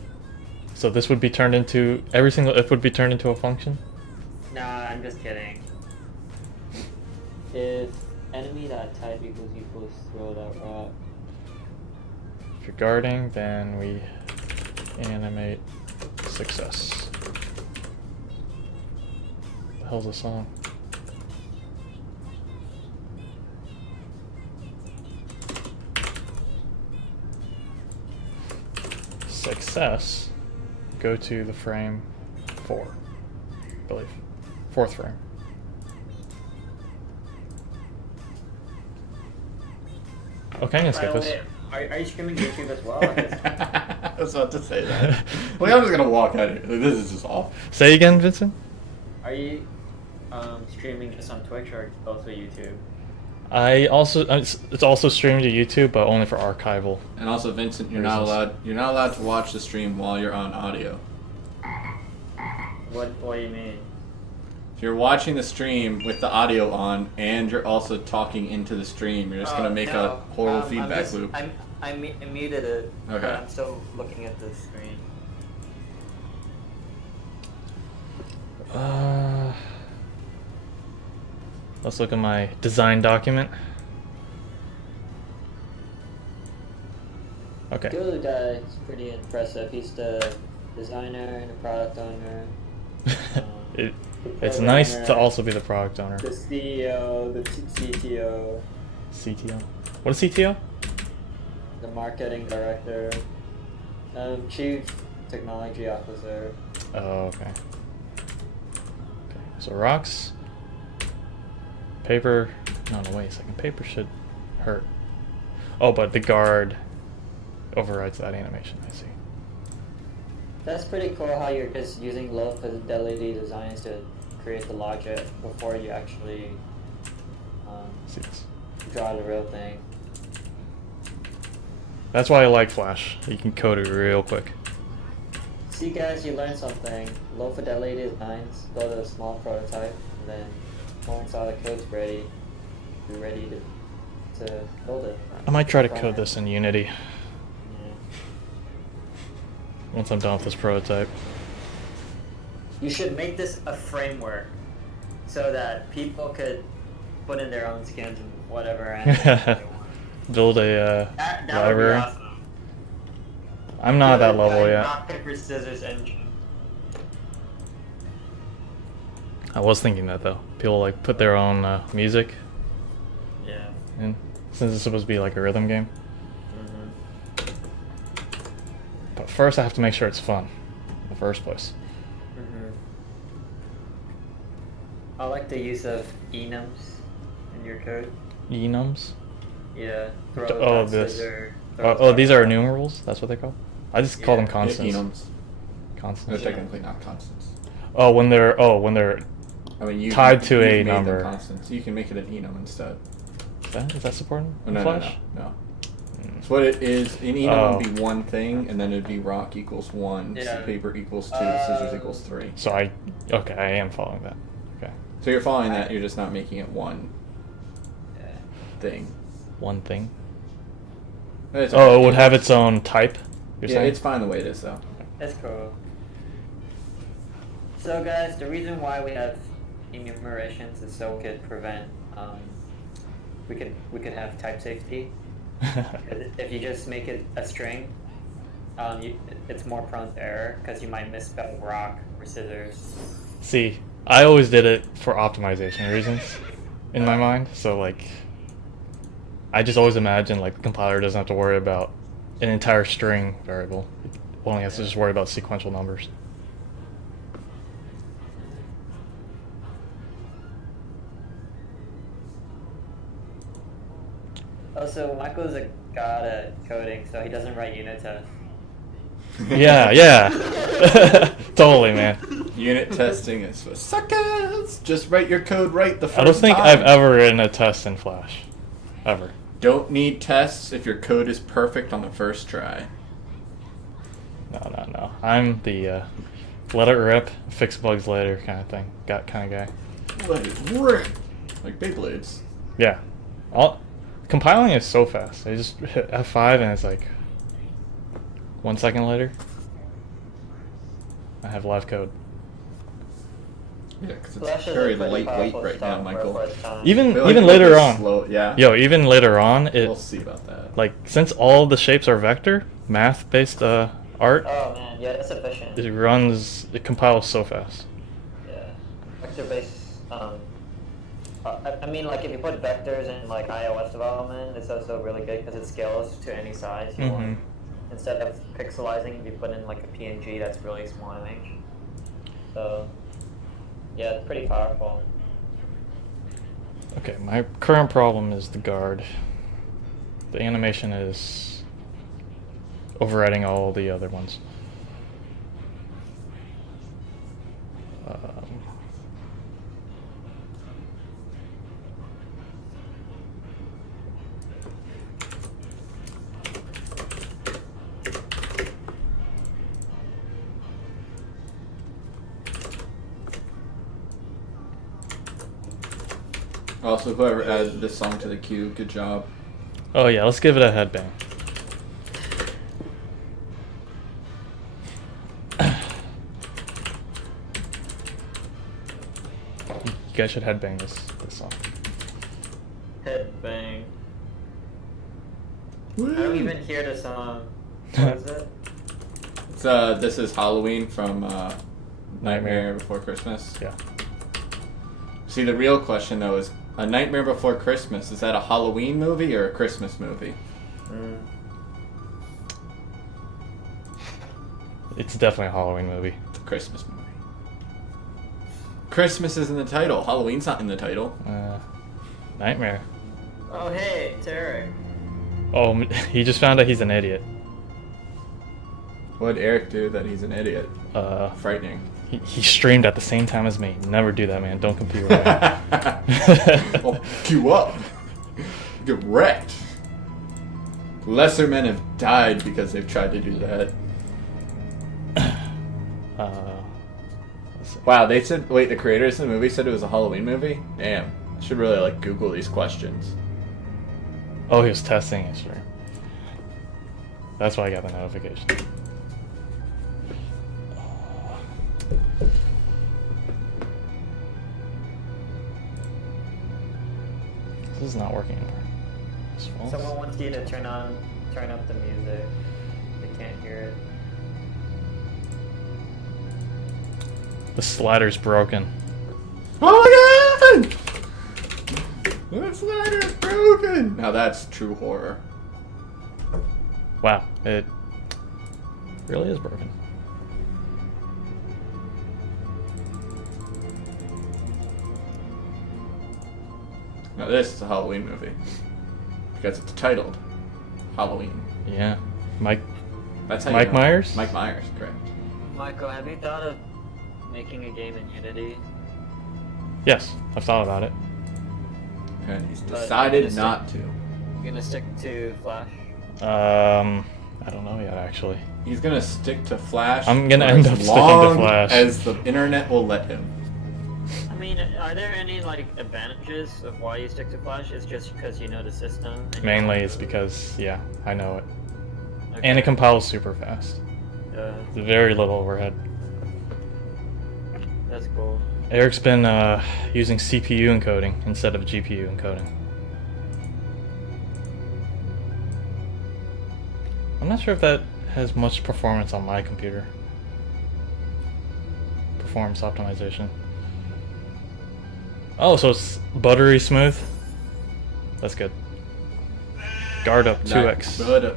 So this would be turned into, every single if would be turned into a function? Nah, I'm just kidding. If enemy.type equals throw that rock. If you're guarding, then we animate success. The hell's the song? Success. Go to the frame 4, I believe. 4th frame. Okay, I can skip By the this. way, are you streaming YouTube as well? I was about to say that. Well, I'm just gonna walk out of here. This is just awful. Say again, Vincent? Are you streaming just on Twitch or also YouTube? I also it's also streamed to YouTube, but only for archival. And also, Vincent, you're Reasons. not allowed to watch the stream while you're on audio. What do you mean? If you're watching the stream with the audio on and you're also talking into the stream, you're just gonna make a horrible feedback loop. I muted it, but Okay. I'm still looking at the screen. Let's look at my design document. Okay. Good guy is pretty impressive. He's the designer and the product owner. it, the it's nice to programmer, also be the product owner. The CEO, the CTO, CTO. What is CTO? the marketing director, chief technology officer. Oh, okay. Okay. So rocks. Paper. No, wait a second. Paper should hurt. Oh, but the guard overrides that animation. I see. That's pretty cool how you're just using low fidelity designs to create the logic before you actually See this. draw the real thing. That's why I like Flash. You can code it real quick. See guys, you learned something. Low fidelity designs, build a small prototype, and then once all the code's ready, you're ready to build it. I might try to code this in Unity Yeah. once I'm done with this prototype. You should make this a framework so that people could put in their own skins and whatever animation they want. Build a That would be library. awesome. I'm not at that Build a level yet. rock, paper, scissors engine. I was thinking that though. People like put their own music Yeah. in, since it's supposed to be like a rhythm game. Mm-hmm. But first, I have to make sure it's fun in the first place. Mm-hmm. I like the use of enums in your code. Enums. Yeah. Oh, this. Scissor, Oh, these are numerals. That's what they call. I just call them Yeah. constants. Enums. They're Constants. technically not constants. Oh, when they're I mean, you Tied to you a made them number. constants. You can make it an enum instead. Is that supported? Oh, in no, Flash? no. So what it is, an enum Oh. would be one thing, and then it'd be rock equals 1, Yeah. paper equals 2, scissors equals 3. So I am following that. Okay. So you're following that, you're just not making it one Yeah. thing. One thing. It's Oh, it okay. would have its own type. You're Yeah, saying? it's fine the way it is, though. That's cool. So guys, the reason why we have enumerations is so we could prevent, we could have type safety. 'Cause if you just make it a string, it's more prone to error because you might misspell rock or scissors. See, I always did it for optimization reasons in my mind. So like, I just always imagine like the compiler doesn't have to worry about an entire string variable. It only has to just worry about sequential numbers. Also, Michael's a god at coding, so he doesn't write unit tests. Yeah. Totally, man. Unit testing is for suckers! Just write your code right the first I don't think time. I've ever written a test in Flash. Ever. Don't need tests if your code is perfect on the first try. No. I'm the let it rip, fix bugs later kind of thing. Kind of guy. Let it rip! Like Beyblades. Yeah. Compiling is so fast. I just hit F5 and it's like 1 second later, I have live code. Yeah, because Flash it's is a very pretty lightweight powerful right now, software Michael. for its time. I Even feel like later it'll on. be slow, yeah? Yo, even later on, it We'll see about that. like since all the shapes are vector, math-based art, Oh man, yeah, that's efficient. it compiles so fast. Yeah, vector-based. I mean, like if you put vectors in like iOS development, it's also really good because it scales to any size you want. Instead of pixelizing, if you put in like a PNG that's really small image. So, yeah, it's pretty powerful. Okay, my current problem is the guard. The animation is overriding all the other ones. Also, whoever added this song to the queue, good job. Oh yeah, let's give it a headbang. You guys should headbang this song. Headbang. I don't even hear the song. What is it? It's, this is Halloween from Nightmare Before Christmas. Yeah. See, the real question though is, A Nightmare Before Christmas, is that a Halloween movie or a Christmas movie? It's definitely a Halloween movie. It's a Christmas movie. Christmas is in the title. Halloween's not in the title. Nightmare. Oh hey, Tarek. Oh, he just found out he's an idiot. What did Eric do that he's an idiot? Frightening. He streamed at the same time as me. Never do that, man. Don't compete with me. I'll queue up. Get wrecked. Lesser men have died because they've tried to do that. Let's see. Wow, they said, wait, the creators of the movie said it was a Halloween movie? Damn. I should really, like, Google these questions. Oh, he was testing his stream. That's why I got the notification. This is not working anymore. This false. Someone wants you to turn up the music. They can't hear it. The slider's broken. Oh my god! The slider is broken! Now that's true horror. Wow, it really is broken. Now this is a Halloween movie. Because it's titled Halloween. Yeah. Mike That's how Mike you know. Myers? Mike Myers, correct. Michael, have you thought of making a game in Unity? Yes, I've thought about it. And he's But decided I'm not to. You gonna stick to Flash? I don't know yet, actually. He's gonna stick to Flash. I'm gonna for end as up sticking to long Flash. as the internet will let him. I mean, are there any like advantages of why you stick to Flash? It's just because you know the system. And you Mainly know- it's because, yeah, I know it. Okay. And it compiles super fast. Very little overhead. That's cool. Eric's been using CPU encoding instead of GPU encoding. I'm not sure if that has much performance on my computer. Performance optimization. Oh, so it's buttery smooth? That's good. Guard up 2x. Butter.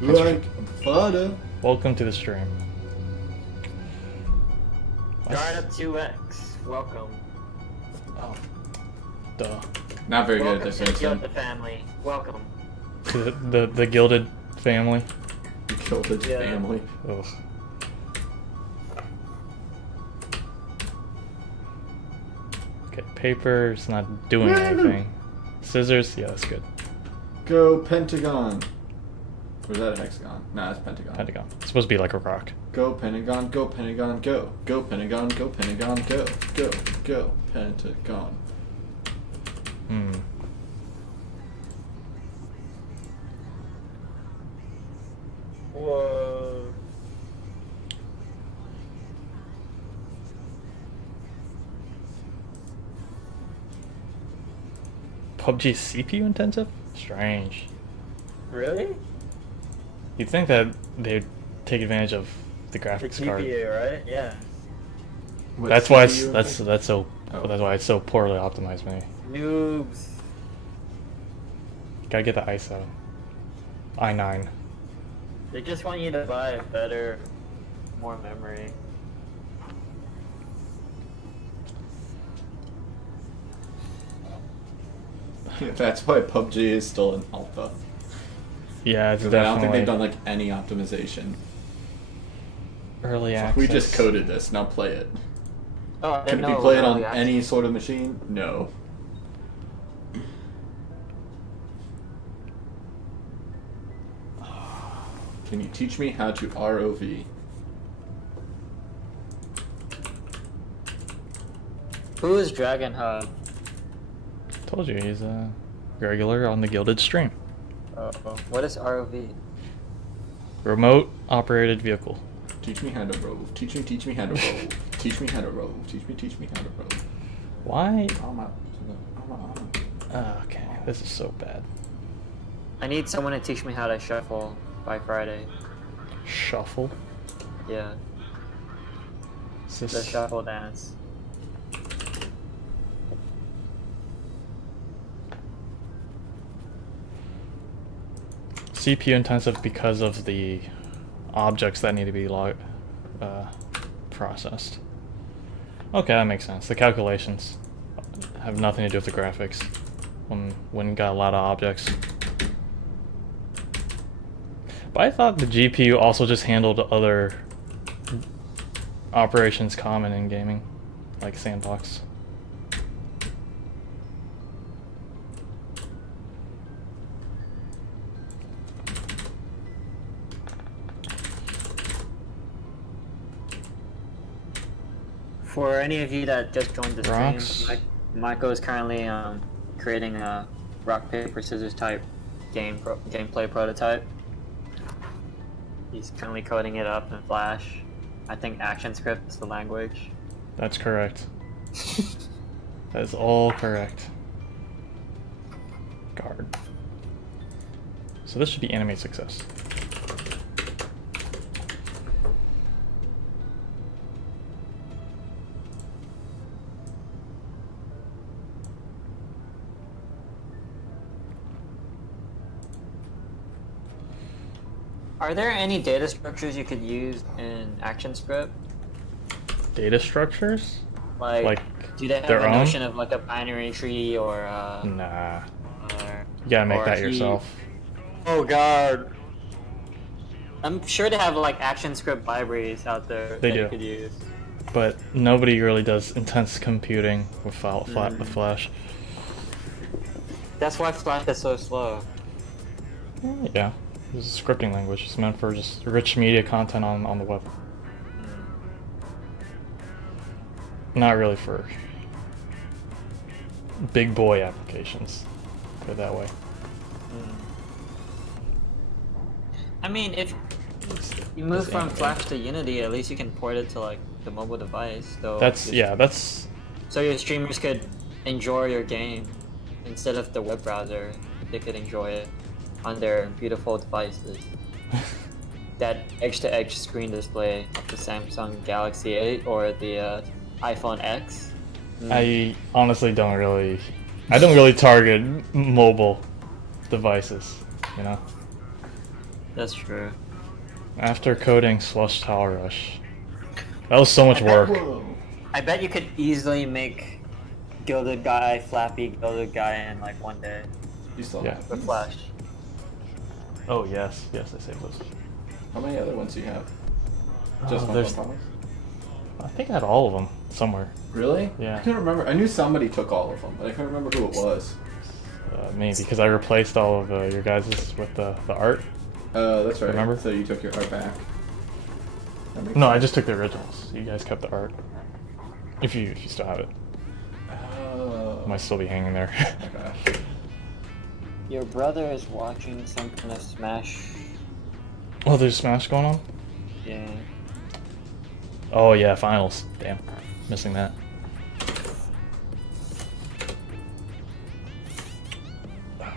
Like butter. Welcome to the stream. Guard up 2x. Welcome. Oh. Duh. Not very good Welcome at to the this, Guild Vincent. family. Welcome. The gilded family. You killed his Yeah. family. Ugh. Okay, paper's not doing anything. Scissors, yeah, that's good. Go Pentagon. Or is that a hexagon? Nah, it's Pentagon. Pentagon. It's supposed to be like a rock. Go Pentagon, go Pentagon, go. Go Pentagon, go Pentagon, go. Go, go, Pentagon. Hmm. Whoa. PUBG CPU intensive? Strange. Really? You'd think that they'd take advantage of the The graphics card. GPU, right? Yeah. What That's why it's CPU? that's so Oh. that's why it's so poorly optimized, maybe. Noobs. Gotta get the ISO. i9. They just want you to buy better, more memory. That's why PUBG is still in alpha. Yeah, it's 'Cause definitely I don't think they've done like any optimization. early access. We just coded this, now play it. Oh, I Can didn't it be know played was on early access. any sort of machine? No. Can you teach me how to ROV? Who is Dragon Hub? Told you he's a regular on the Gilded stream. What is ROV? Remote operated vehicle. Teach me how to rove. Teach me how to rove. Teach me how to rove. Teach me how to rove. Why? Alma. Okay, this is so bad. I need someone to teach me how to shuffle by Friday. Shuffle. Yeah, Is the this shuffle dance. CPU intensive because of the objects that need to be processed. Okay, that makes sense. The calculations have nothing to do with the graphics when you got a lot of objects. But I thought the GPU also just handled other operations common in gaming, like Sandbox. For any of you that just joined the Rocks. stream, Michael is currently creating a rock paper scissors type gameplay prototype. He's currently coding it up in Flash. I think ActionScript is the language. That's correct. That is all correct. Guard. So this should be anime success. Are there any data structures you could use in ActionScript? Data structures? Like do they have their a own? notion of like a binary tree or Nah. or You gotta make or that heap? yourself. Oh god. I'm sure they have like ActionScript libraries out there They that do. you could use. but nobody really does intense computing with with Flash. That's why Flash is so slow. Yeah, it's a scripting language. It's meant for just rich media content on the web. Not really for big boy applications. Put it that way. I mean, if you move from Flash to Unity, at least you can port it to like the mobile device. So That's so your streamers could enjoy your game instead of the web browser. They could enjoy it on their beautiful devices. That edge-to-edge screen display of the Samsung Galaxy 8 or the iPhone X. I honestly don't really target mobile devices, you know. That's true. After coding Slush Tower Rush, that was so much work. I bet you could easily make Gilded Guy, Flappy Gilded Guy in like one day You still Yeah. have with these? Flash. Oh yes, I saved those. How many other ones do you have? Just one there's- Promise? I think I had all of them somewhere. Really? Yeah. I couldn't remember. I knew somebody took all of them, but I couldn't remember who it was. Maybe because I replaced all of your guys' with the art. That's right. Remember? So you took your art back. That makes No, I sense. just took the originals. You guys kept the art. If you still have it, Oh. it might still be hanging there. Okay. Your brother is watching some kind of Smash. Oh, there's Smash going on. Yeah. Oh yeah, finals. Damn, missing that. What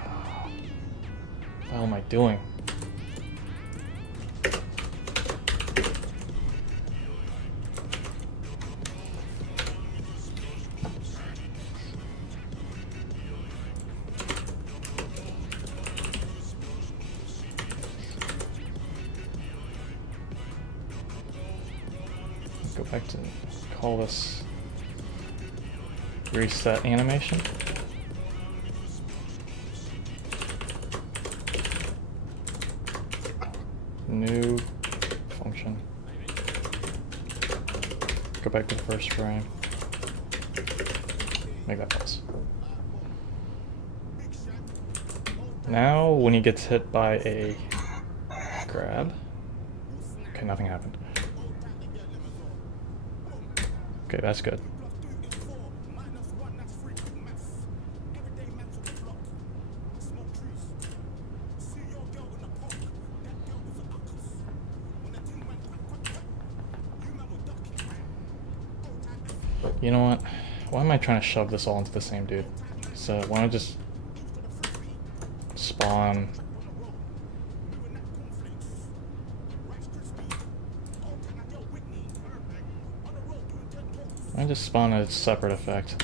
the hell am I doing? Go back to call this reset animation. New function. Go back to the first frame. Make that pause. Now, when he gets hit by a grab, okay, nothing happened. Okay, that's good. You know what? Why am I trying to shove this all into the same dude? So why don't I just spawn? I just spawn a separate effect.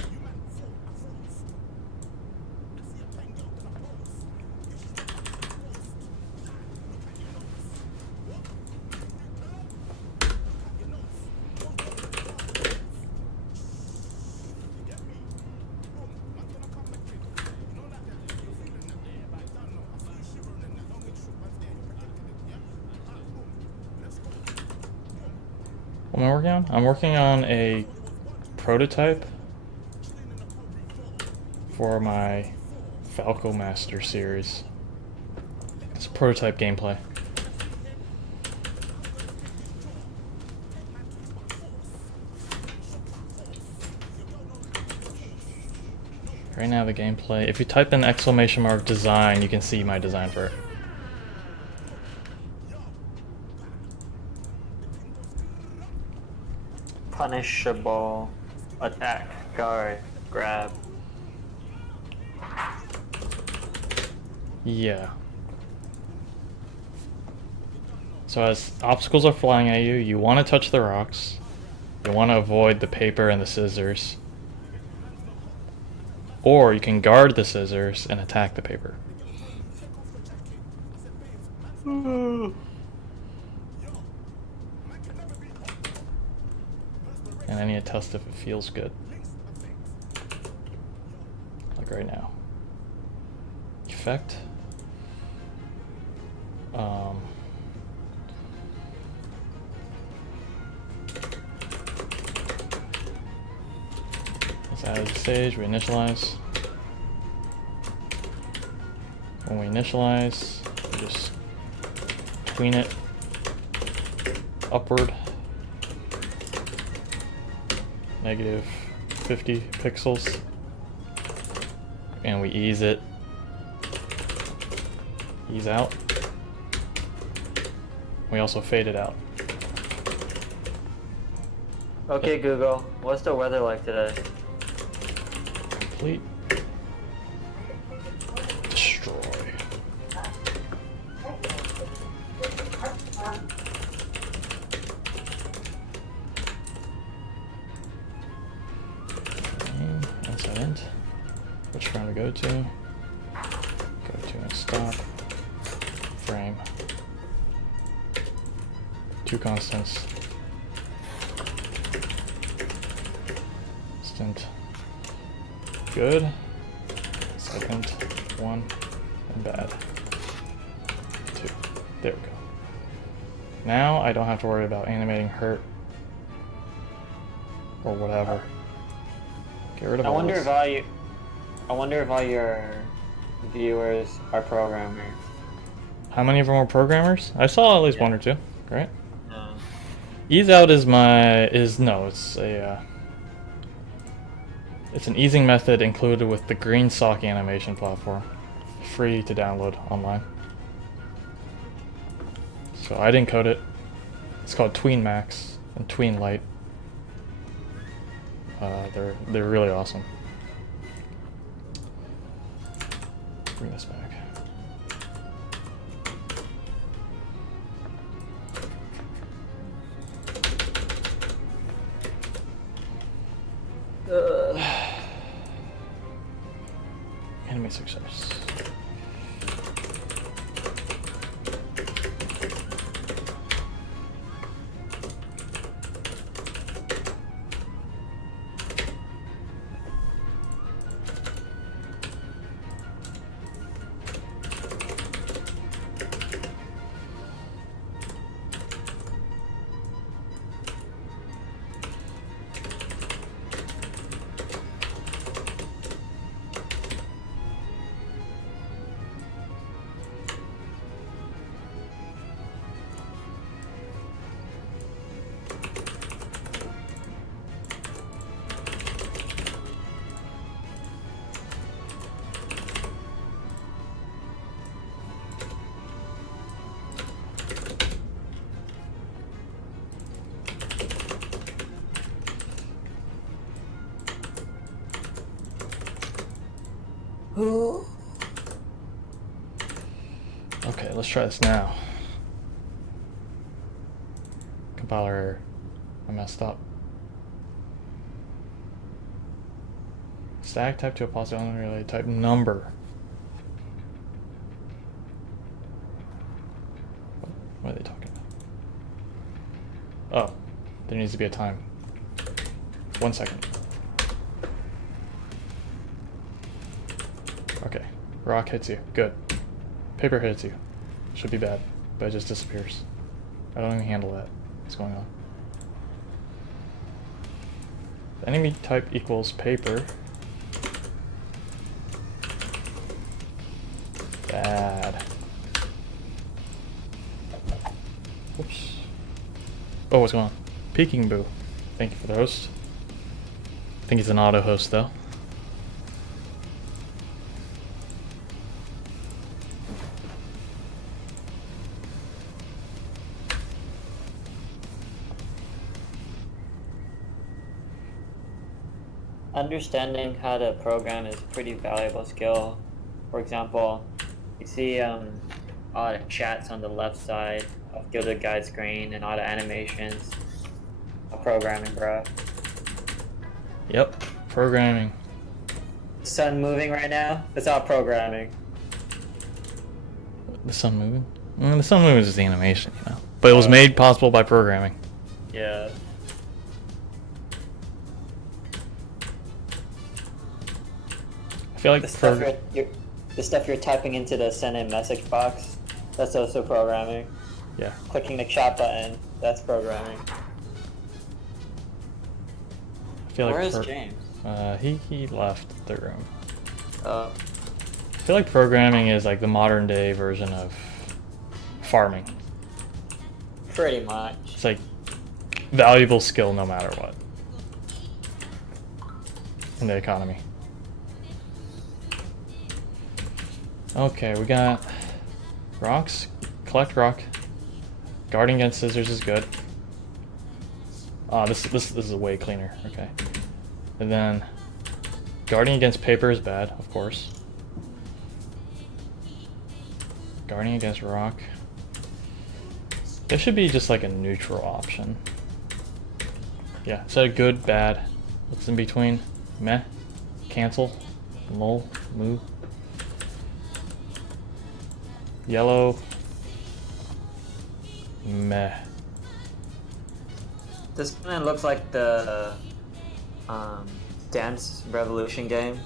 What am I working on? I'm working on a prototype for my Falco Master series. It's prototype gameplay. Right now the gameplay, if you type in !! design, you can see my design for it. Punishable, attack, guard, grab. Yeah. So as obstacles are flying at you, you want to touch the rocks. You want to avoid the paper and the scissors. Or you can guard the scissors and attack the paper. And I need to test if it feels good. Like right now. Effect. Let's add a stage, we initialize. When we initialize, we just tween it upward. Negative 50 pixels. And we ease it. Ease out. We also fade it out. Okay, Google, what's the weather like today? Complete. Destroy. Frame, inside int. Which frame to go to? Go to and stop. Frame. Two constants. Instant. Good. Second. One. And bad. Two. There we go. Now I don't have to worry about animating hurt or whatever. Get rid of I all wonder this. if all your viewers are programmers. How many of them are programmers? I saw at least Yeah. one or two. Great. No. Ease out is it's a it's an easing method included with the Green Sock animation platform, free to download online. So I didn't code it. It's called Tween Max and Tween Lite. They're really awesome. Bring this back. Enemy success. Okay, let's try this now. Compiler error. I messed up. Stack type to a positive unrelated type number. What are they talking about? Oh, there needs to be a time. 1 second. Okay, rock hits you. Good. Paper hits you. Should be bad, but it just disappears. I don't even handle that. What's going on? The enemy type equals paper. Bad. Whoops. Oh, what's going on? Peeking Boo. Thank you for the host. I think he's an auto host though. Understanding how to program is a pretty valuable skill. For example, you see all the chats on the left side of Gilded Guide screen and all the animations. Programming, bro. Yep, programming. Sun moving right now? That's all programming. The sun moving? The sun moving is just the animation, you know. But it was made possible by programming. Yeah. I feel like The stuff you're typing into the send in message box, that's also programming. yeah. Clicking the chat button, that's programming. I feel like Where is James? He left the room. Uh, I feel like programming is like the modern day version of farming. pretty much. It's like valuable skill no matter what in the economy. Okay, we got rocks. Collect rock. Guarding against scissors is good. This is way cleaner. Okay, and then guarding against paper is bad, of course. Guarding against rock. There should be just like a neutral option. Yeah, so good, bad. What's in between? Meh. Cancel. Lol. Moo. Yellow. Meh. This kind of looks like the Dance Revolution game.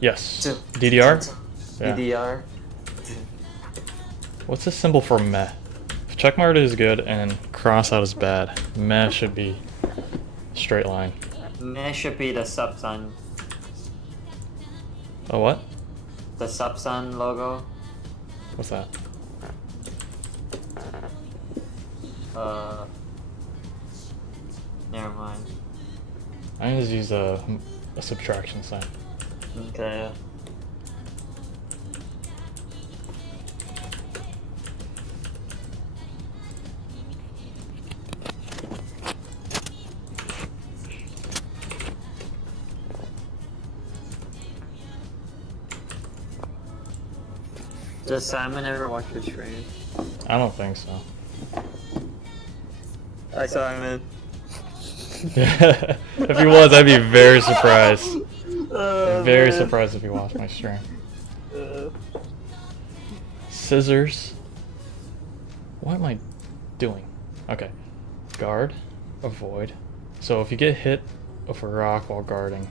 Yes. DDR? Yeah. DDR. What's the symbol for meh? If checkmark is good and cross out is bad, meh should be straight line. Meh should be the Subsun. Oh, what? The Subsun logo. What's that? Never mind. I can just use a subtraction sign. Okay. Does Simon ever watch your stream? I don't think so. Hi, Simon. Yeah. If he was, I'd be very surprised. Oh, Very man. surprised if he watched my stream. Uh, Scissors. What am I doing? Okay. Guard. Avoid. So if you get hit with a rock while guarding.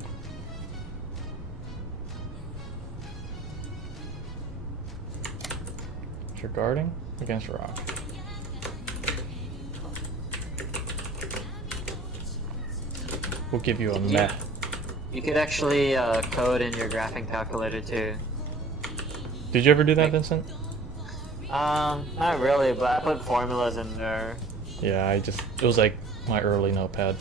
If you're guarding against a rock. We'll give you a meh. You could actually code in your graphing calculator too. Did you ever do that, Vincent? Not really, but I put formulas in there. Yeah, it was like my early notepad.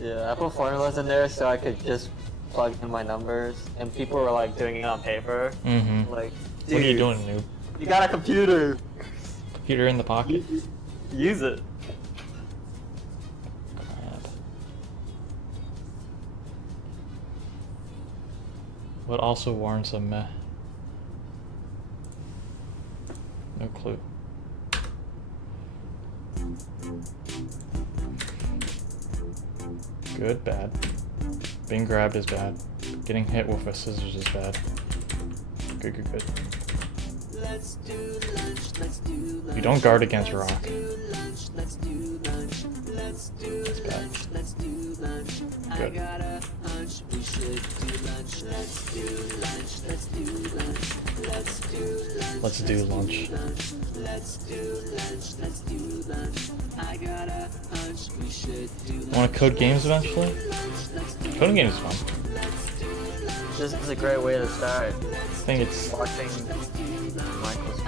Yeah, I put formulas in there so I could just plug in my numbers, and people were like doing it on paper. Mm-hmm. Like, What are you "Dude, doing, noob? You got a computer. Computer in the pocket? Use it. Crap. What also warrants a meh? No clue. Good, bad. Being grabbed is bad. Getting hit with a scissors is bad. Good, good, good. You don't guard against rock. That's bad. Good. Let's do lunch. Want to code games eventually? Coding games is fun. This is a great way to start. I think it's. Watching Michael's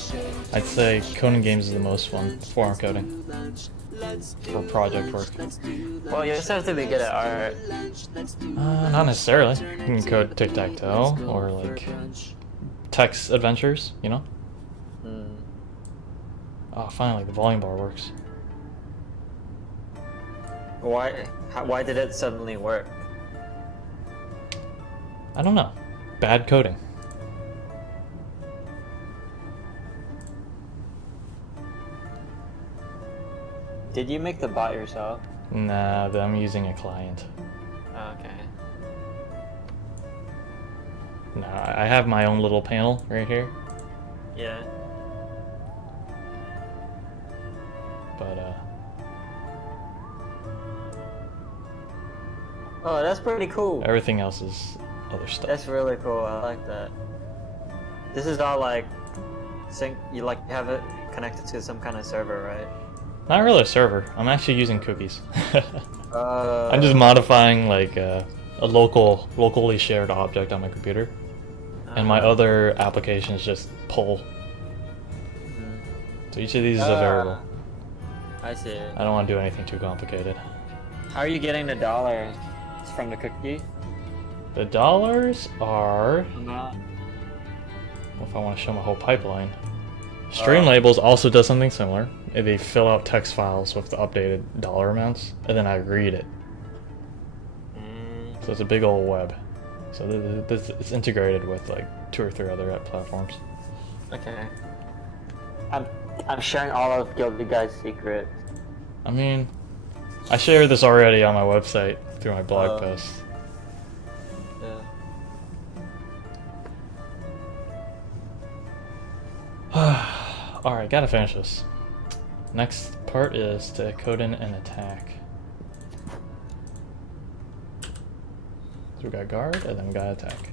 stream. I'd say coding games is the most fun for our coding. For project work. Well, you just have to be good at art. Not necessarily. You can code tic-tac-toe or like text adventures, you know? Mm. Oh, finally, the volume bar works. Why did it suddenly work? I don't know. Bad coding. Did you make the bot yourself? Nah, I'm using a client. Okay. Nah, I have my own little panel right here. Yeah. But, Oh, that's pretty cool. everything else is other stuff. That's really cool. I like that. This is all like sync. You like have it connected to some kind of server, right? Not really a server. I'm actually using cookies. Uh, I'm just modifying like a locally shared object on my computer, and my other applications just pull. So each of these is a variable. I see. I don't want to do anything too complicated. How are you getting the dollars? It's from the cookie? The dollars are, Not. well, if I want to show my whole pipeline, Streamlabels also does something similar. They fill out text files with the updated dollar amounts, and then I read it. So it's a big old web. So it's integrated with like 2 or 3 other platforms. Okay. I'm sharing all of Guilty Guy's secrets. I mean, I shared this already on my website through my blog post. Yeah. Alright, gotta finish this. Next part is to code in an attack. So we got guard, and then we got attack.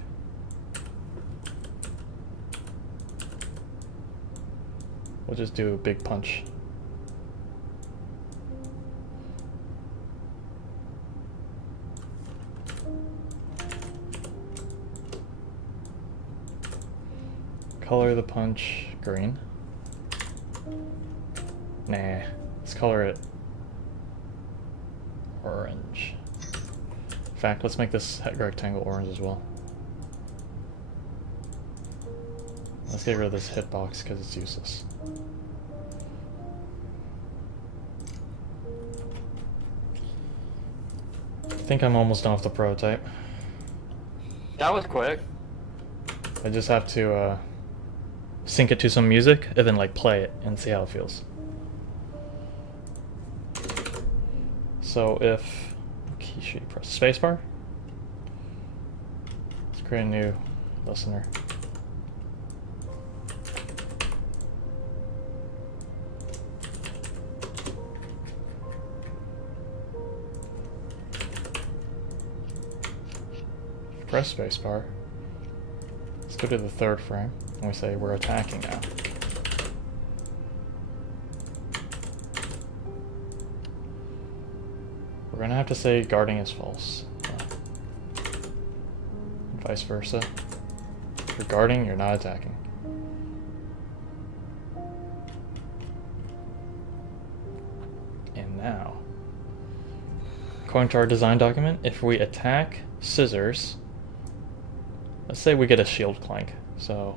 We'll just do a big punch. Color the punch green. Nah, let's color it orange. In fact, let's make this rectangle orange as well. Let's get rid of this hitbox because it's useless. I think I'm almost done with the prototype. That was quick. I just have to sync it to some music and then like play it and see how it feels. So if key should you press spacebar? Let's create a new listener. Press spacebar. Let's go to the 3rd frame and we say we're attacking now. We're gonna have to say guarding is false. And vice versa. If you're guarding, you're not attacking. And now, according to our design document, if we attack scissors, let's say we get a shield clank. So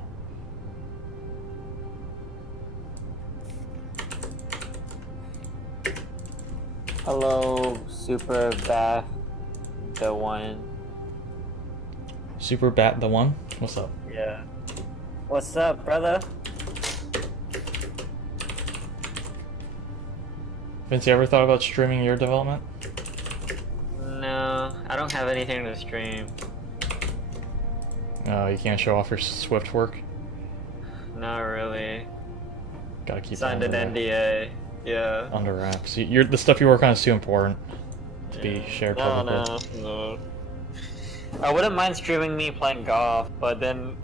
Hello, Super Bath, the one. Super Bat the One? What's up? Yeah. What's up, brother? Vince, you ever thought about streaming your development? No, I don't have anything to stream. You can't show off your Swift work? Not really. Gotta keep Signed it an NDA. Yeah. under wraps. The stuff you work on is too important to be shared publicly. No. I wouldn't mind streaming me playing golf, but then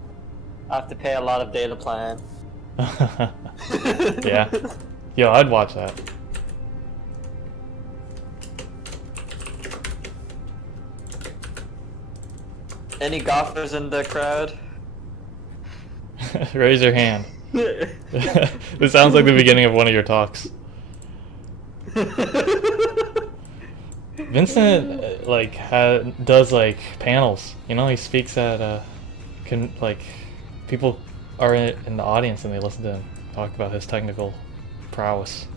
I have to pay a lot of data plan. Yeah. Yo, I'd watch that. Any golfers in the crowd? Raise your hand. This sounds like the beginning of one of your talks. Vincent does like panels. You know, he speaks at people are in the audience and they listen to him talk about his technical prowess.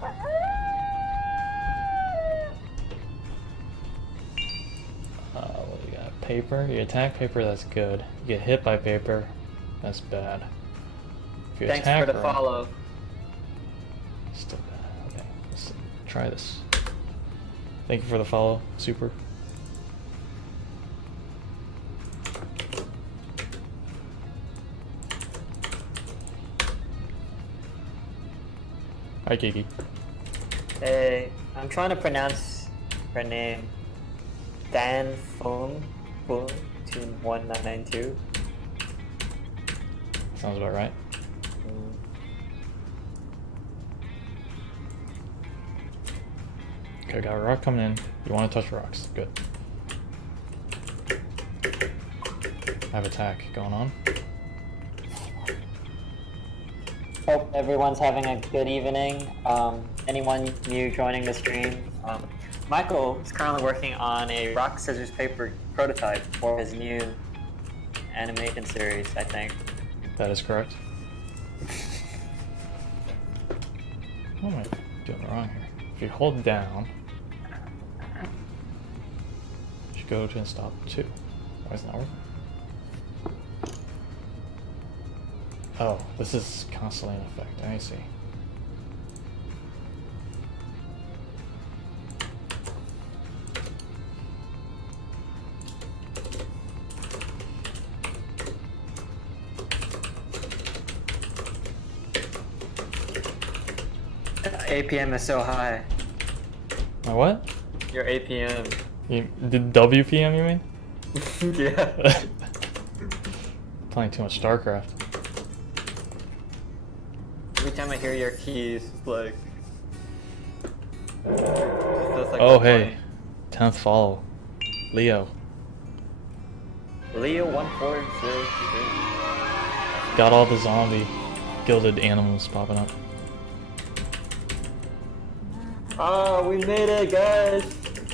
What do we got? Paper. You attack paper, that's good. You get hit by paper, that's bad. If you Thanks attack for the right, follow. still bad. Okay, let's try this. Thank you for the follow, Super. Hi, Kiki. Hey, I'm trying to pronounce her name. Dan Phone 1992. Sounds about right. Okay, got a rock coming in. You want to touch rocks. Good. I have attack going on. Hope everyone's having a good evening. Anyone new joining the stream? Michael is currently working on a rock, scissors, paper prototype for his new animation series, I think. That is correct. What am I doing wrong here? If you hold down, you should go to and stop 2. Why is it not working? Oh, this is constantly in effect. I see. APM is so high. My what? Your APM. You did WPM, you mean? Yeah. Playing too much StarCraft. Every time I hear your keys, it's like. It's like Oh, hey. 10th follow. Leo. Leo 1403. Got all the zombie gilded animals popping up. Oh, we made it, guys!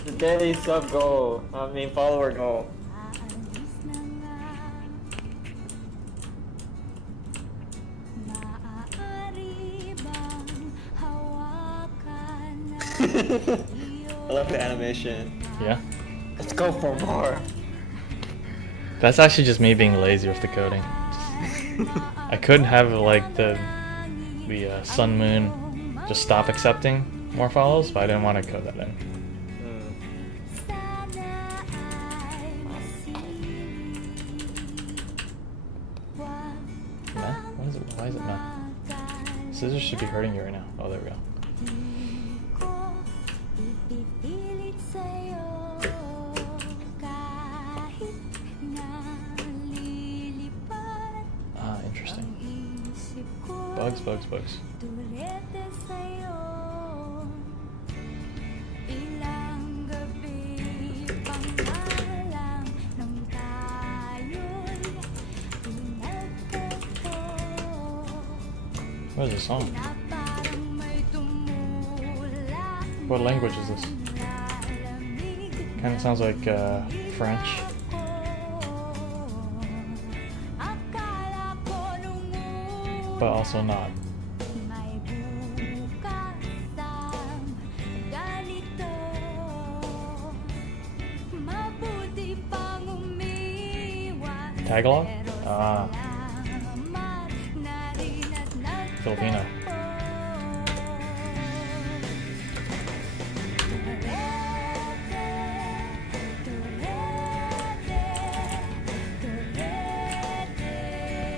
The daily sub goal. I mean, follower goal. I love the animation. Yeah? Let's go for more. That's actually just me being lazy with the coding. I couldn't have like the Sun Moon just stop accepting more follows, but I didn't want to code that in. Meh? Why is it meh? Scissors should be hurting you right now. Oh, there we go. Ah, interesting. Bugs. What is this song? What language is this? Kind of sounds like French. But also not. Tagalog? Ah. Filipino.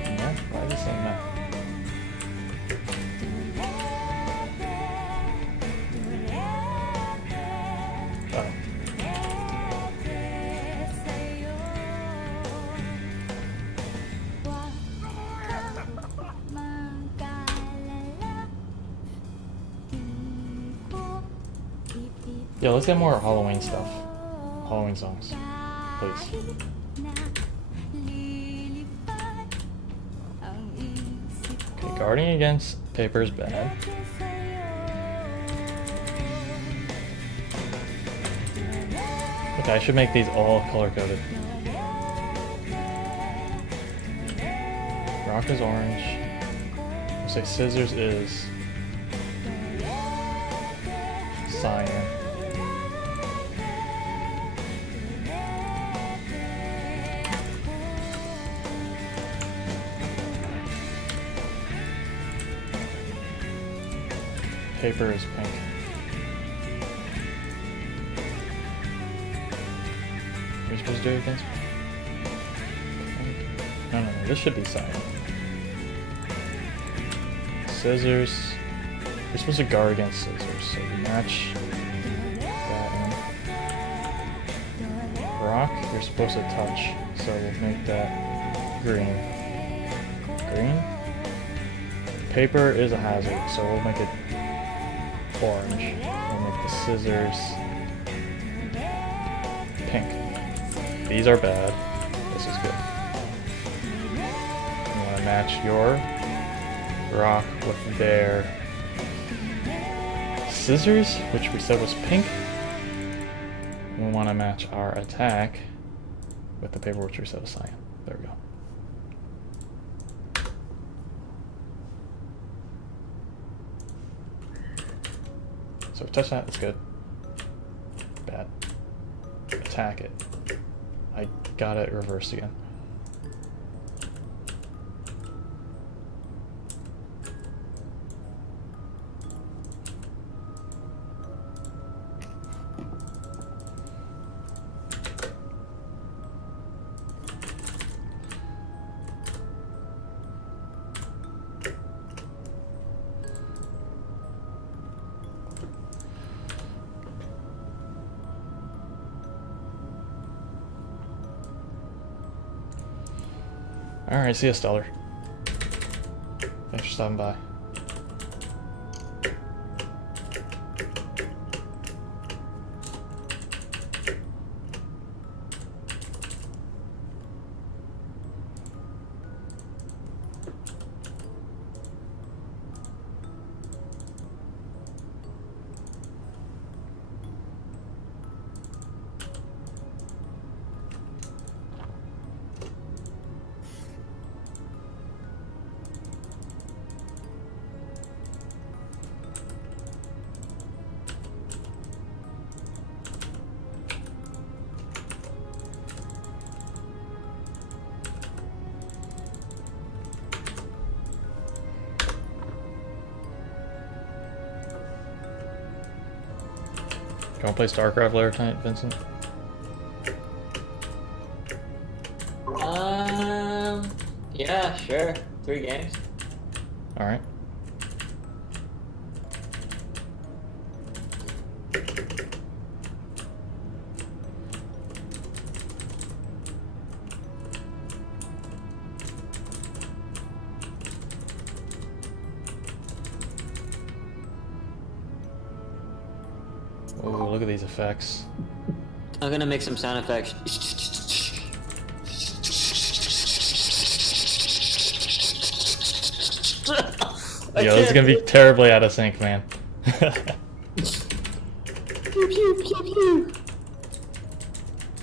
Yeah, why is it saying that? Oh. Yeah, let's get more Halloween stuff. Halloween songs. Please. Okay, guarding against paper is bad. Okay, I should make these all color-coded. Rock is orange. I'll say scissors is cyan. Paper is pink. Are you supposed to do it against? No, this should be cyan. Scissors. You're supposed to guard against scissors, so you match that in. Rock, you're supposed to touch, so we'll make that green. Green? Paper is a hazard, so we'll make it orange. We'll make the scissors, pink. These are bad. This is good. You want to match your rock with their scissors, which we said was pink. We want to match our attack with the paper, which we said was cyan. There we go. So touch that, it's good. Bad. Attack it. I got it reversed again. Alright, see ya, Stellar. Thanks for stopping by. You wanna play StarCraft later tonight, Vincent? Yeah, sure. 3 games. Alright. Oh, look at these effects. I'm gonna make some sound effects. Yo, this is gonna be terribly out of sync, man.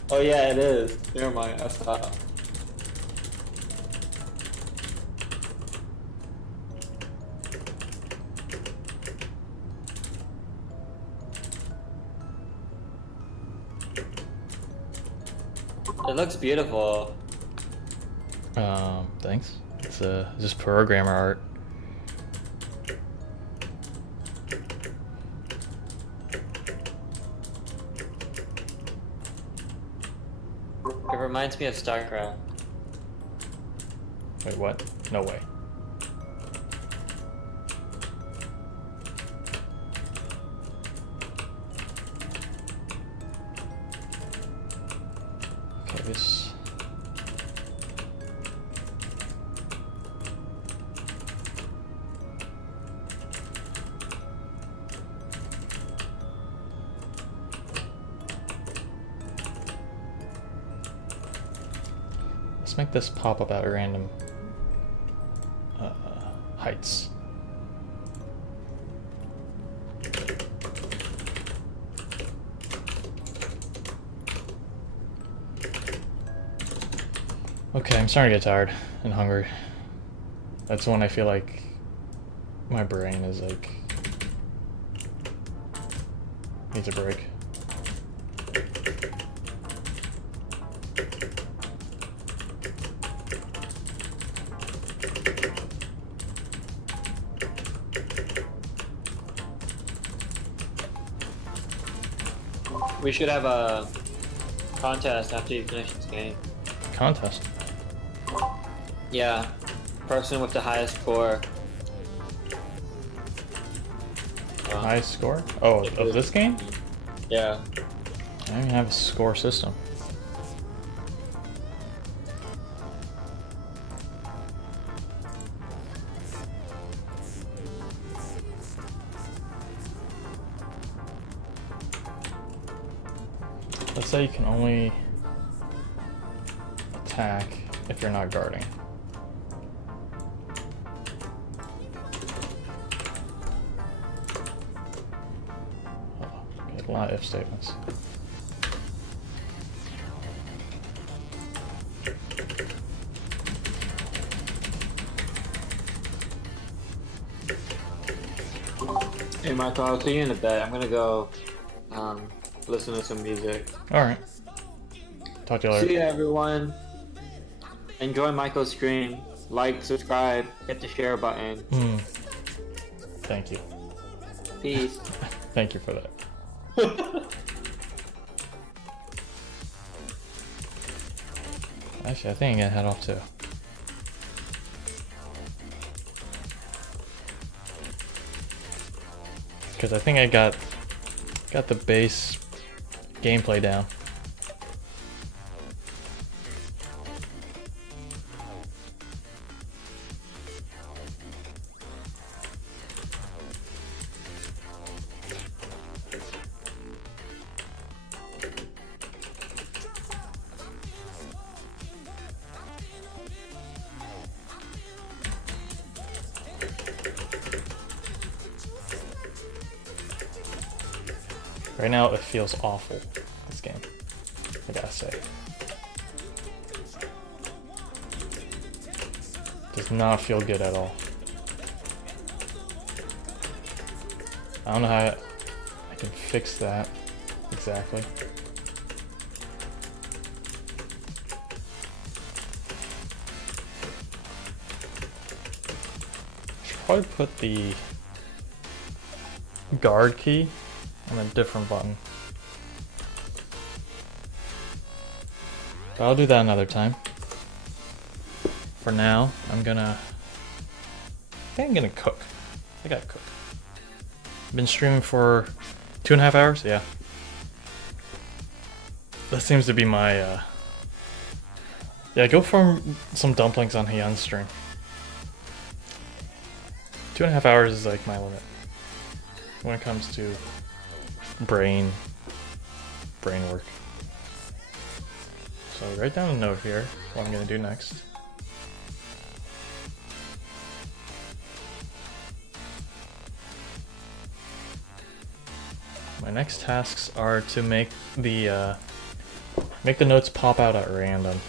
Oh yeah, it is. Never mind, I stopped. It looks beautiful. Thanks. It's just programmer art. It reminds me of StarCraft. Wait, what? No way. Okay, this... Let's make this pop up at random heights. Okay, I'm starting to get tired and hungry. That's when I feel like my brain is like needs a break. We should have a contest after you finish this game. Contest. Yeah, person with the highest score. Highest score? Oh, of this game? Yeah. I don't even have a score system. say you can only attack if you're not guarding. Oh, okay, a lot of if statements. Hey Michael, I'll see you in a bit. I'm gonna go listen to some music. Alright. Talk to you later. See ya everyone. Enjoy Michael's stream. Like, subscribe, hit the share button. Thank you. Peace. Thank you for that. Actually, I think I'm gonna head off too. Because I think I got the base gameplay down. Right now, it feels awful, this game, I gotta say. Does not feel good at all. I don't know how I can fix that exactly. Should probably put the guard key on a different button. But I'll do that another time. For now, I think I'm gonna cook. I gotta cook. Been streaming for 2.5 hours? Yeah. That seems to be my, yeah, go for some dumplings on Hyun's stream. 2.5 hours is like my limit when it comes to brain work. So write down a note here, what I'm gonna do next. My next tasks are to make the notes pop out at random.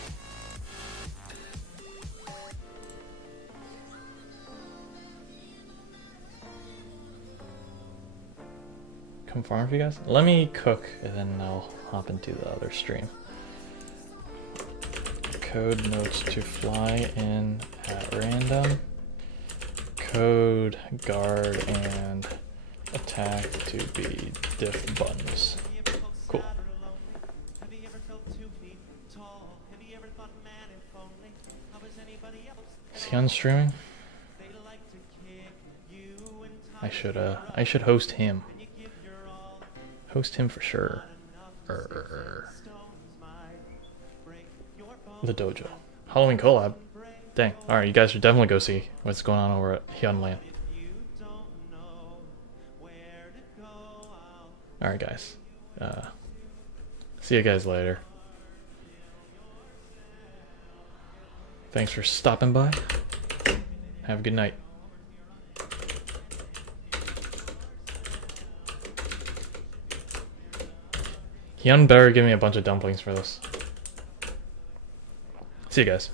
Come farm for you guys? Let me cook and then I'll hop into the other stream. Code notes to fly in at random. Code guard and attack to be diff buttons. Cool. Is he on streaming? I should host him. Host him for sure. The dojo. Halloween collab. Dang. Alright, you guys should definitely go see what's going on over at Hyunland. Alright guys. See you guys later. Thanks for stopping by. Have a good night. Hyun better give me a bunch of dumplings for this. See you guys.